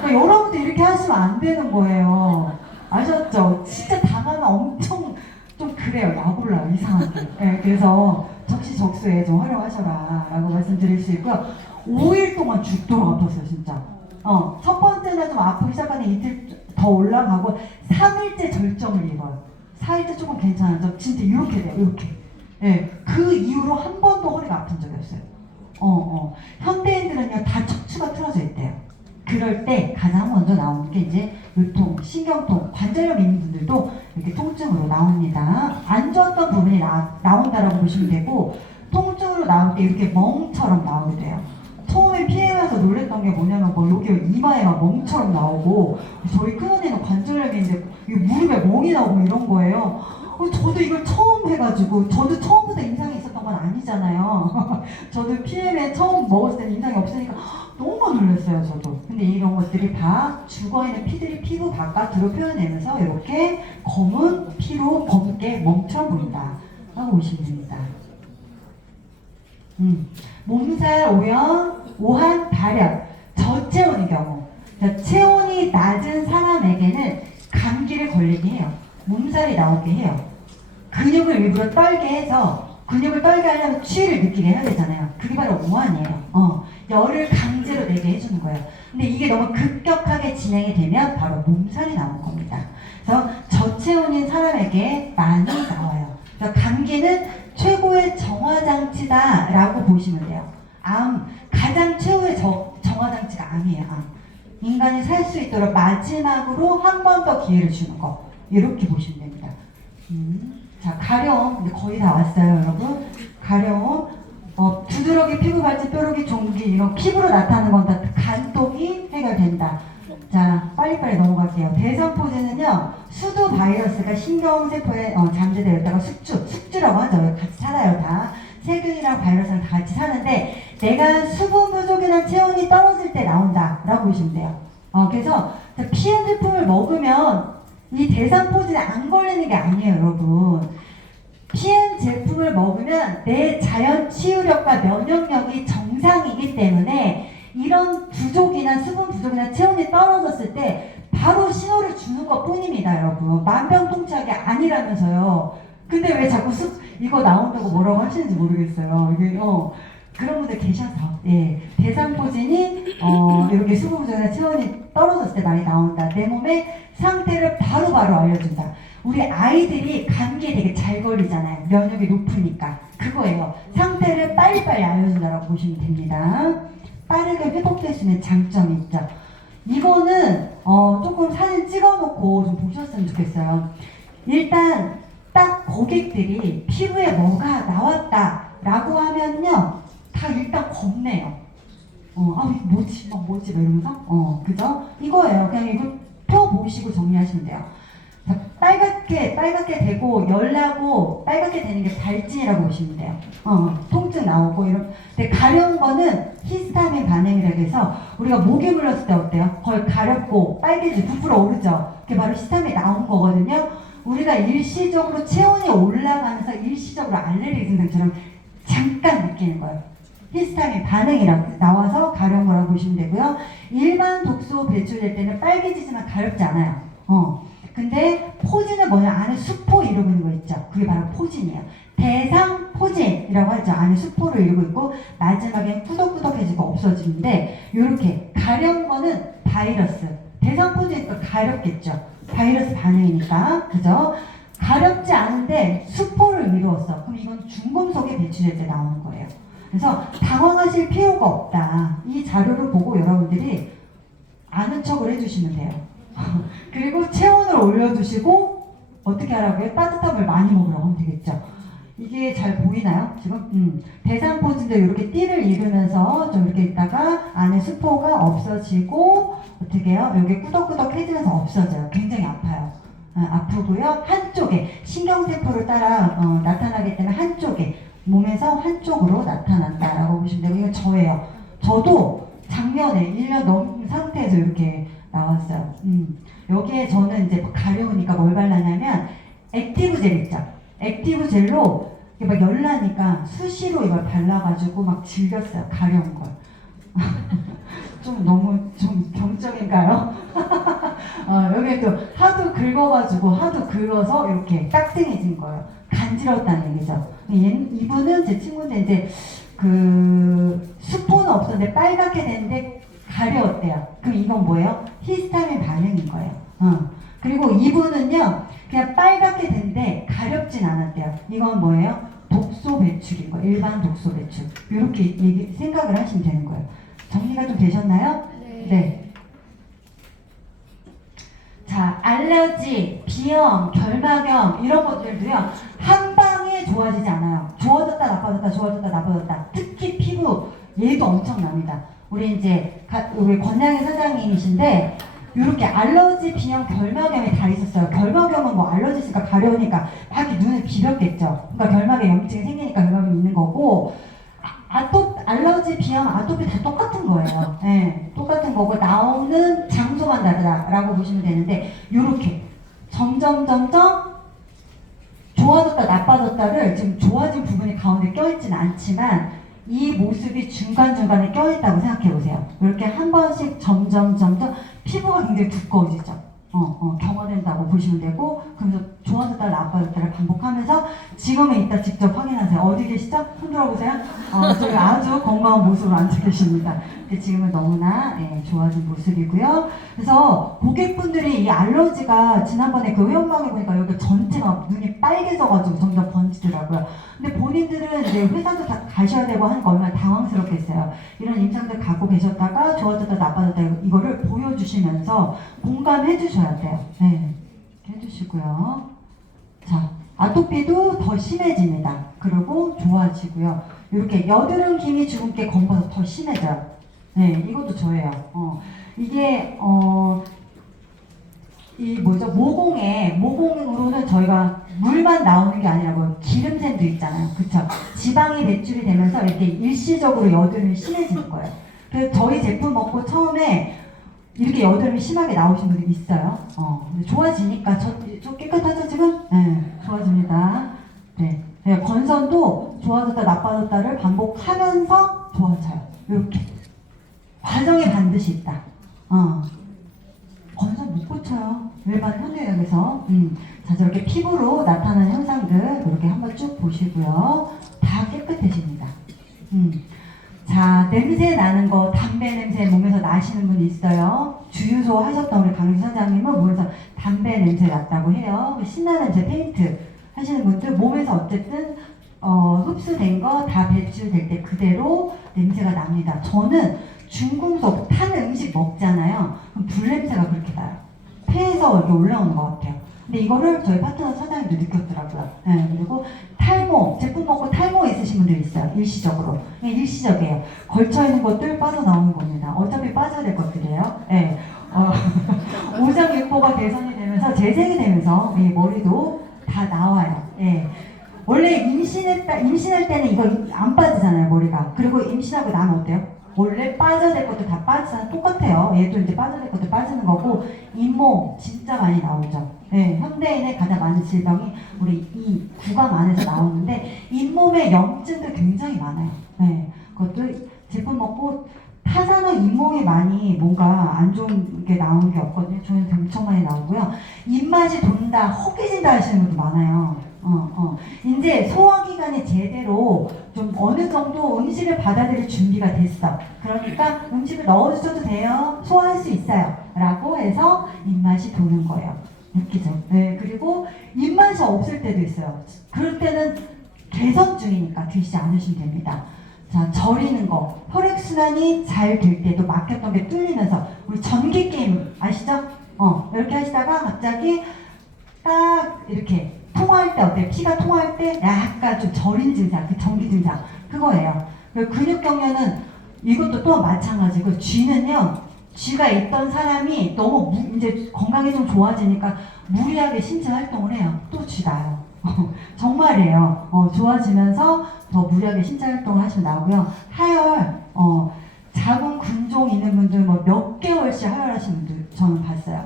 그러니까 여러분도 이렇게 하시면 안 되는 거예요. 아셨죠? 진짜 당하면 엄청 좀 그래요. 약올라요. 이상하게. 네, 그래서 적시적소에 좀 활용하셔라 라고 말씀드릴 수 있고요. 5일 동안 죽도록 아팠어요. 진짜. 첫 번째는 좀 아프기 시작하는 이틀 더 올라가고 3일째 절정을 이뤄요. 4일째 조금 괜찮아져. 진짜 이렇게 돼요. 이렇게. 네, 그 이후로 한 번도 허리가 아픈 적이 없어요. 현대인들은요 다 척추가 틀어져 있대요. 그럴 때 가장 먼저 나오는 게 이제 요통, 신경통, 관절염 있는 분들도 이렇게 통증으로 나옵니다. 안 좋았던 부분이 나온다라고 보시면 되고, 통증으로 나올 때 이렇게 멍처럼 나오게 돼요. 처음에 피해가서 놀랬던 게 뭐냐면 여기 이마에 막 멍처럼 나오고, 저희 큰언니는 관절염인데 무릎에 멍이 나오고 이런 거예요. 저도 이걸 처음 해가지고, 저도 처음부터 인상이 있었던 건 아니잖아요. 저도 PM에 처음 먹었을 때는 인상이 없으니까 너무 놀랐어요, 저도. 근데 이런 것들이 다 죽어있는 피들이 피부 바깥으로 표현되면서 이렇게 검은 피로 검게 멍처럼 보인다 라고 보시면 됩니다. 몸살, 오염, 오한, 발열, 저체온의 경우. 체온이 낮은 사람에게는 감기를 걸리게 해요. 몸살이 나오게 해요. 근육을 일부러 떨게 해서, 근육을 떨게 하려면 추위를 느끼게 해야 되잖아요. 그게 바로 오한이에요. 열을 강제로 내게 해주는 거예요. 근데 이게 너무 급격하게 진행이 되면 바로 몸살이 나오는 겁니다. 그래서 저체온인 사람에게 많이 나와요. 그래서 감기는 최고의 정화장치다라고 보시면 돼요. 가장 최후의 정화장치가 암이에요. 인간이 살 수 있도록 마지막으로 한 번 더 기회를 주는 거. 이렇게 보시면 됩니다. 자, 가려움. 이제 거의 다 왔어요, 여러분. 가려움. 두드러기, 피부 발진, 뾰루기, 종기, 이런 피부로 나타나는 건 다 간독이 해결된다. 자, 빨리빨리 넘어갈게요. 대상포진은요, 수두 바이러스가 신경세포에 잠재되어 있다가 숙주라고 하죠. 같이 살아요, 다. 세균이랑 바이러스랑 다 같이 사는데, 내가 수분 부족이나 체온이 떨어질 때 나온다 라고 보시면 돼요. 그래서 PM 제품을 먹으면 이 대상포진에 안 걸리는 게 아니에요, 여러분. PM 제품을 먹으면 내 자연 치유력과 면역력이 정상이기 때문에 이런 부족이나 수분 부족이나 체온이 떨어졌을 때 바로 신호를 주는 것 뿐입니다, 여러분. 만병통치약이 아니라면서요. 근데 왜 자꾸 이거 나온다고 뭐라고 하시는지 모르겠어요. 이게 그런 분들 계셔서, 예, 대상포진이 이렇게 수분 부족이나 체온이 떨어졌을 때 많이 나온다. 내 몸의 상태를 바로바로 알려준다. 우리 아이들이 감기에 되게 잘 걸리잖아요. 면역이 높으니까. 그거예요. 상태를 빨리빨리 알려준다라고 보시면 됩니다. 빠르게 회복될 수 있는 장점이 있죠. 이거는 조금 사진 찍어놓고 좀 보셨으면 좋겠어요. 일단 딱 고객들이 피부에 뭐가 나왔다라고 하면요, 다 일단 겁내요. 뭐지, 뭐지, 막 이러면서, 그죠? 이거예요. 그냥 이거 펴보시고 정리하시면 돼요. 자, 빨갛게 되고, 열나고, 빨갛게 되는 게 발진이라고 보시면 돼요. 통증 나오고, 근데 가려운 거는 히스타민 반응이라고 해서, 우리가 목이 물렸을 때 어때요? 거의 가렵고, 빨개지, 부풀어 오르죠? 그게 바로 히스타민이 나온 거거든요. 우리가 일시적으로 체온이 올라가면서 일시적으로 알레르기 증상처럼 잠깐 느끼는 거예요. 히스타민 반응이라고 나와서 가려운 거라고 보시면 되고요. 일반 독소 배출될 때는 빨개지지만 가렵지 않아요. 근데 포진은 뭐냐? 안에 수포 이루고 있는 거 있죠? 그게 바로 포진이에요. 대상 포진이라고 하죠. 안에 수포를 이루고 있고 마지막에 꾸덕꾸덕해지고 없어지는데 이렇게 가려운 거는 바이러스. 대상 포진이니까 가렵겠죠. 바이러스 반응이니까. 그죠? 가렵지 않은데 수포를 이루었어. 그럼 이건 중금속이 배출될 때 나오는 거예요. 그래서 당황하실 필요가 없다. 이 자료를 보고 여러분들이 아는 척을 해주시면 돼요. 그리고 체온을 올려두시고 어떻게 하라고요? 따뜻한 물 많이 먹으라고 하면 되겠죠. 이게 잘 보이나요? 지금 대상포진도 이렇게 띠를 이루면서 좀 이렇게 있다가 안에 수포가 없어지고 어떻게 해요? 여기 꾸덕꾸덕해지면서 없어져요. 굉장히 아파요. 아프고요. 한쪽에 신경세포를 따라 나타나기 때문에 한쪽에 몸에서 한쪽으로 나타난다라고 보시면 되고 이건 저예요. 저도 작년에 1년 넘은 상태에서 이렇게 나왔어요. 여기에 저는 이제 가려우니까 뭘 발라냐면 액티브 젤 있죠. 액티브 젤로 막 열나니까 수시로 이걸 발라가지고 막 즐겼어요. 가려운 걸. 좀 너무 좀 병적인가요? 여기 또 하도 긁어가지고 하도 긁어서 이렇게 딱생해진 거예요. 간지러웠다는 얘기죠. 이분은 제 친구인데 이제 그 수포는 없었는데 빨갛게 됐는데 가려웠대요. 그럼 이건 뭐예요? 히스타민 반응인 거예요. 그리고 이분은요 그냥 빨갛게 됐는데 가렵진 않았대요. 이건 뭐예요? 독소 배출인 거예요. 일반 독소 배출. 이렇게 생각을 하시면 되는 거예요. 정리가 좀 되셨나요? 네. 자, 알러지, 비염, 결막염 이런 것들도요 한 방에 좋아지지 않아요. 좋아졌다 나빠졌다 좋아졌다 나빠졌다. 특히 피부 얘도 엄청납니다. 우리 이제 우리 권양희 사장님이신데 이렇게 알러지, 비염, 결막염이 다 있었어요. 결막염은 뭐 알러지 있으니까 가려우니까 막 이렇게 눈을 비볐겠죠. 그러니까 결막에 염증이 생기니까 결막염이 있는 거고 알러지, 비염, 아토피 다 똑같은 거예요. 네, 똑같은 거고 나오는 장소만 다르다라고 보시면 되는데 이렇게 점점 좋아졌다 나빠졌다를 지금 좋아진 부분이 가운데 껴있지는 않지만 이 모습이 중간중간에 껴있다고 생각해 보세요. 이렇게 한 번씩 점점 피부가 굉장히 두꺼워지죠. 경화된다고 보시면 되고 그러면서 좋아졌다 나빠졌다를 반복하면서 지금은 이따 직접 확인하세요. 어디 계시죠? 손 들어보세요. 저희 아주 건강한 모습으로 앉아 계십니다. 지금은 너무나 좋아진 모습이고요. 그래서 고객분들이 이 알러지가 지난번에 그 회원방에 보니까 여기 전체가 눈이 빨개져가지고 점점 번지더라고요. 근데 본인들은 이제 회사도 다 가셔야 되고 하니까 얼마나 당황스럽겠어요. 이런 임상들 갖고 계셨다가 좋아졌다 나빠졌다 이거를 보여주시면서 공감해 주셔야 돼요. 네, 이렇게 해주시고요. 자, 아토피도 더 심해집니다. 그리고 좋아지고요. 이렇게 여드름 기미 주근깨 검거서 더 심해져요. 네, 이것도 저예요. 이게 이 뭐죠? 모공으로는 저희가 물만 나오는 게 아니라 뭐 기름샘도 있잖아요. 그쵸? 지방이 배출이 되면서 이렇게 일시적으로 여드름이 심해지는 거예요. 그래서 저희 제품 먹고 처음에 이렇게 여드름이 심하게 나오신 분들이 있어요. 좋아지니까 저 깨끗하죠 지금? 네, 좋아집니다. 네, 건선도 좋아졌다 나빠졌다를 반복하면서 좋아져요. 이렇게 과정이 반드시 있다. 건선 못 고쳐요. 일반 현대역에서. 자, 저렇게 피부로 나타나는 현상들 이렇게 한번 쭉 보시고요. 다 깨끗해집니다. 자, 냄새 나는 거, 담배 냄새 몸에서 나시는 분 있어요. 주유소 하셨던 우리 강희 사장님은 몸에서 담배 냄새 났다고 해요. 신나 냄새, 페인트 하시는 분들 몸에서 어쨌든 흡수된 거 다 배출될 때 그대로 냄새가 납니다. 저는 중금속, 탄 음식 먹잖아요. 그럼 불냄새가 그렇게 나요. 폐에서 이렇게 올라오는 것 같아요. 근데 이거를 저희 파트너 사장님도 느꼈더라고요. 네, 그리고 탈모, 제품 먹고 탈모 있으신 분들 있어요. 일시적으로. 일시적이에요. 걸쳐있는 것들 빠져나오는 겁니다. 어차피 빠져야 될 것들이에요. 네. 오장육부가 개선이 되면서 재생이 되면서 머리도 다 나와요. 예. 원래 임신할 때는 이거 안 빠지잖아요, 머리가. 그리고 임신하고 나면 어때요? 원래 빠져야 될 것도 다 빠지잖아요. 똑같아요. 얘도 이제 빠져야 될 것도 빠지는 거고, 잇몸 진짜 많이 나오죠. 네, 현대인의 가장 많은 질병이 우리 이 구강 안에서 나오는데, 잇몸에 염증도 굉장히 많아요. 네, 그것도 제품 먹고 타사는 잇몸이 많이 뭔가 안 좋은 게 나오는 게 없거든요. 저는 엄청 많이 나오고요. 입맛이 돈다, 허기진다 하시는 분도 많아요. 이제 소화기관이 제대로 좀 어느 정도 음식을 받아들일 준비가 됐어. 그러니까 음식을 넣어주셔도 돼요. 소화할 수 있어요. 라고 해서 입맛이 도는 거예요. 웃기죠? 네, 그리고 입맛이 없을 때도 있어요. 그럴 때는 개선 중이니까 드시지 않으시면 됩니다. 자, 저리는 거. 혈액순환이 잘 될 때도 막혔던 게 뚫리면서 우리 전기 게임 아시죠? 이렇게 하시다가 갑자기 딱 이렇게 통화할 때 어때요? 피가 통화할 때 약간 좀 저린 증상, 그 전기 증상 그거예요. 근육 경련은 이것도 또 마찬가지고 쥐는요. 쥐가 있던 사람이 너무 이제 건강이 좀 좋아지니까 무리하게 신체 활동을 해요. 또 쥐 나요. 정말이에요. 좋아지면서 더 무리하게 신체 활동을 하시면 나오고요. 하열, 자궁 근종 있는 분들 뭐 몇 개월씩 하열하시는 분들 저는 봤어요.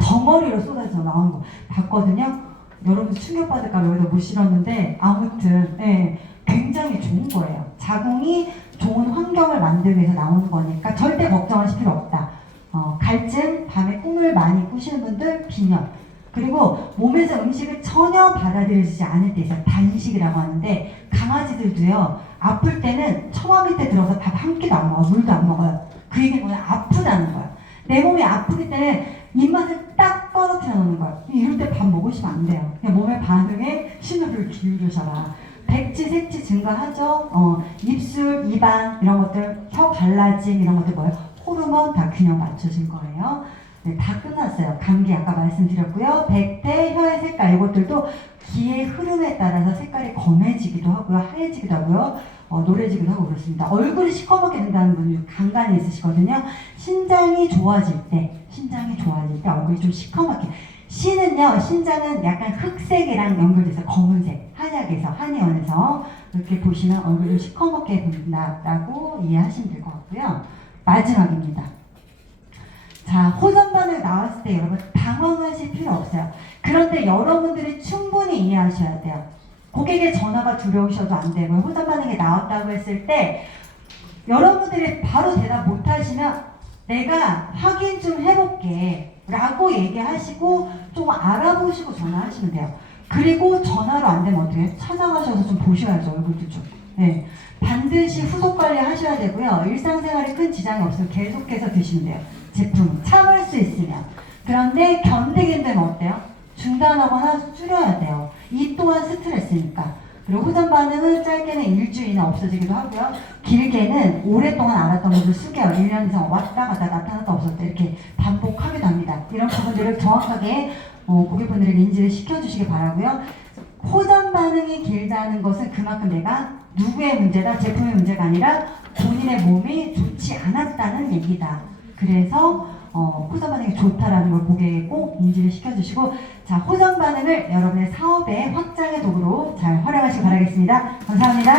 덩어리로 쏟아져 나오는 거 봤거든요. 여러분 충격받을까 여기다 못 실었는데 아무튼 굉장히 좋은 거예요. 자궁이 좋은 환경을 만들기 위해서 나오는 거니까 절대 걱정하실 필요 없다. 갈증, 밤에 꿈을 많이 꾸시는 분들, 빈혈. 그리고 몸에서 음식을 전혀 받아들이지 않을 때 있어요. 단식이라고 하는데 강아지들도요. 아플 때는 처마 밑에 들어서 밥 한 끼도 안 먹어요. 물도 안 먹어요. 그 얘기는 뭐냐? 아프다는 거예요. 내 몸이 아프기 때문에 입맛을 딱 떨어뜨려 놓는 거예요. 이럴 때 밥 먹으시면 안 돼요. 그냥 몸의 반응에 신호를 기울여셔라. 백지, 색지 증가하죠. 입술, 입안 이런 것들, 혀 갈라짐 이런 것들 뭐예요? 호르몬 다 균형 맞춰질 거예요. 네, 다 끝났어요. 감기 아까 말씀드렸고요. 백태, 혀의 색깔 이것들도 기의 흐름에 따라서 색깔이 검해지기도 하고요. 하얘지기도 하고요. 노래지기도 하고 그렇습니다. 얼굴이 시커멓게 된다는 분이 간간히 있으시거든요. 신장이 좋아질 때 얼굴이 좀 시커멓게. 신장은 약간 흑색이랑 연결돼서 검은색, 한의원에서 이렇게 보시면 얼굴이 좀 시커멓게 보인다라고 이해하시면 될 것 같고요. 마지막입니다. 자, 호전반을 나왔을 때 여러분 당황하실 필요 없어요. 그런데 여러분들이 충분히 이해하셔야 돼요. 고객의 전화가 두려우셔도 안 되고 호전 반응이 나왔다고 했을 때 여러분들이 바로 대답 못 하시면 내가 확인 좀 해볼게 라고 얘기하시고 좀 알아보시고 전화하시면 돼요. 그리고 전화로 안 되면 어떻게 해요? 찾아가셔서 좀 보셔야죠. 얼굴도 좀. 네. 반드시 후속 관리 하셔야 되고요. 일상생활에 큰 지장이 없으면 계속해서 드시면 돼요. 제품 참을 수 있으면. 그런데 견디기 힘들면 어때요? 중단하거나 줄여야 돼요. 이 또한 스트레스니까. 그리고 후전 반응은 짧게는 일주일이나 없어지기도 하고요. 길게는 오랫동안 알았던 것을 수개월, 1년 이상 왔다 갔다 나타났다 없었다 이렇게 반복하기도 합니다. 이런 부분들을 정확하게 고객분들에게 인지를 시켜주시기 바라고요. 호전 반응이 길다는 것은 그만큼 내가 누구의 문제다, 제품의 문제가 아니라 본인의 몸이 좋지 않았다는 얘기다. 그래서 호전 반응이 좋다라는 걸 고객에게 꼭 인지를 시켜주시고, 자, 호전 반응을 여러분의 사업의 확장의 도구로 잘 활용하시기 바라겠습니다. 감사합니다.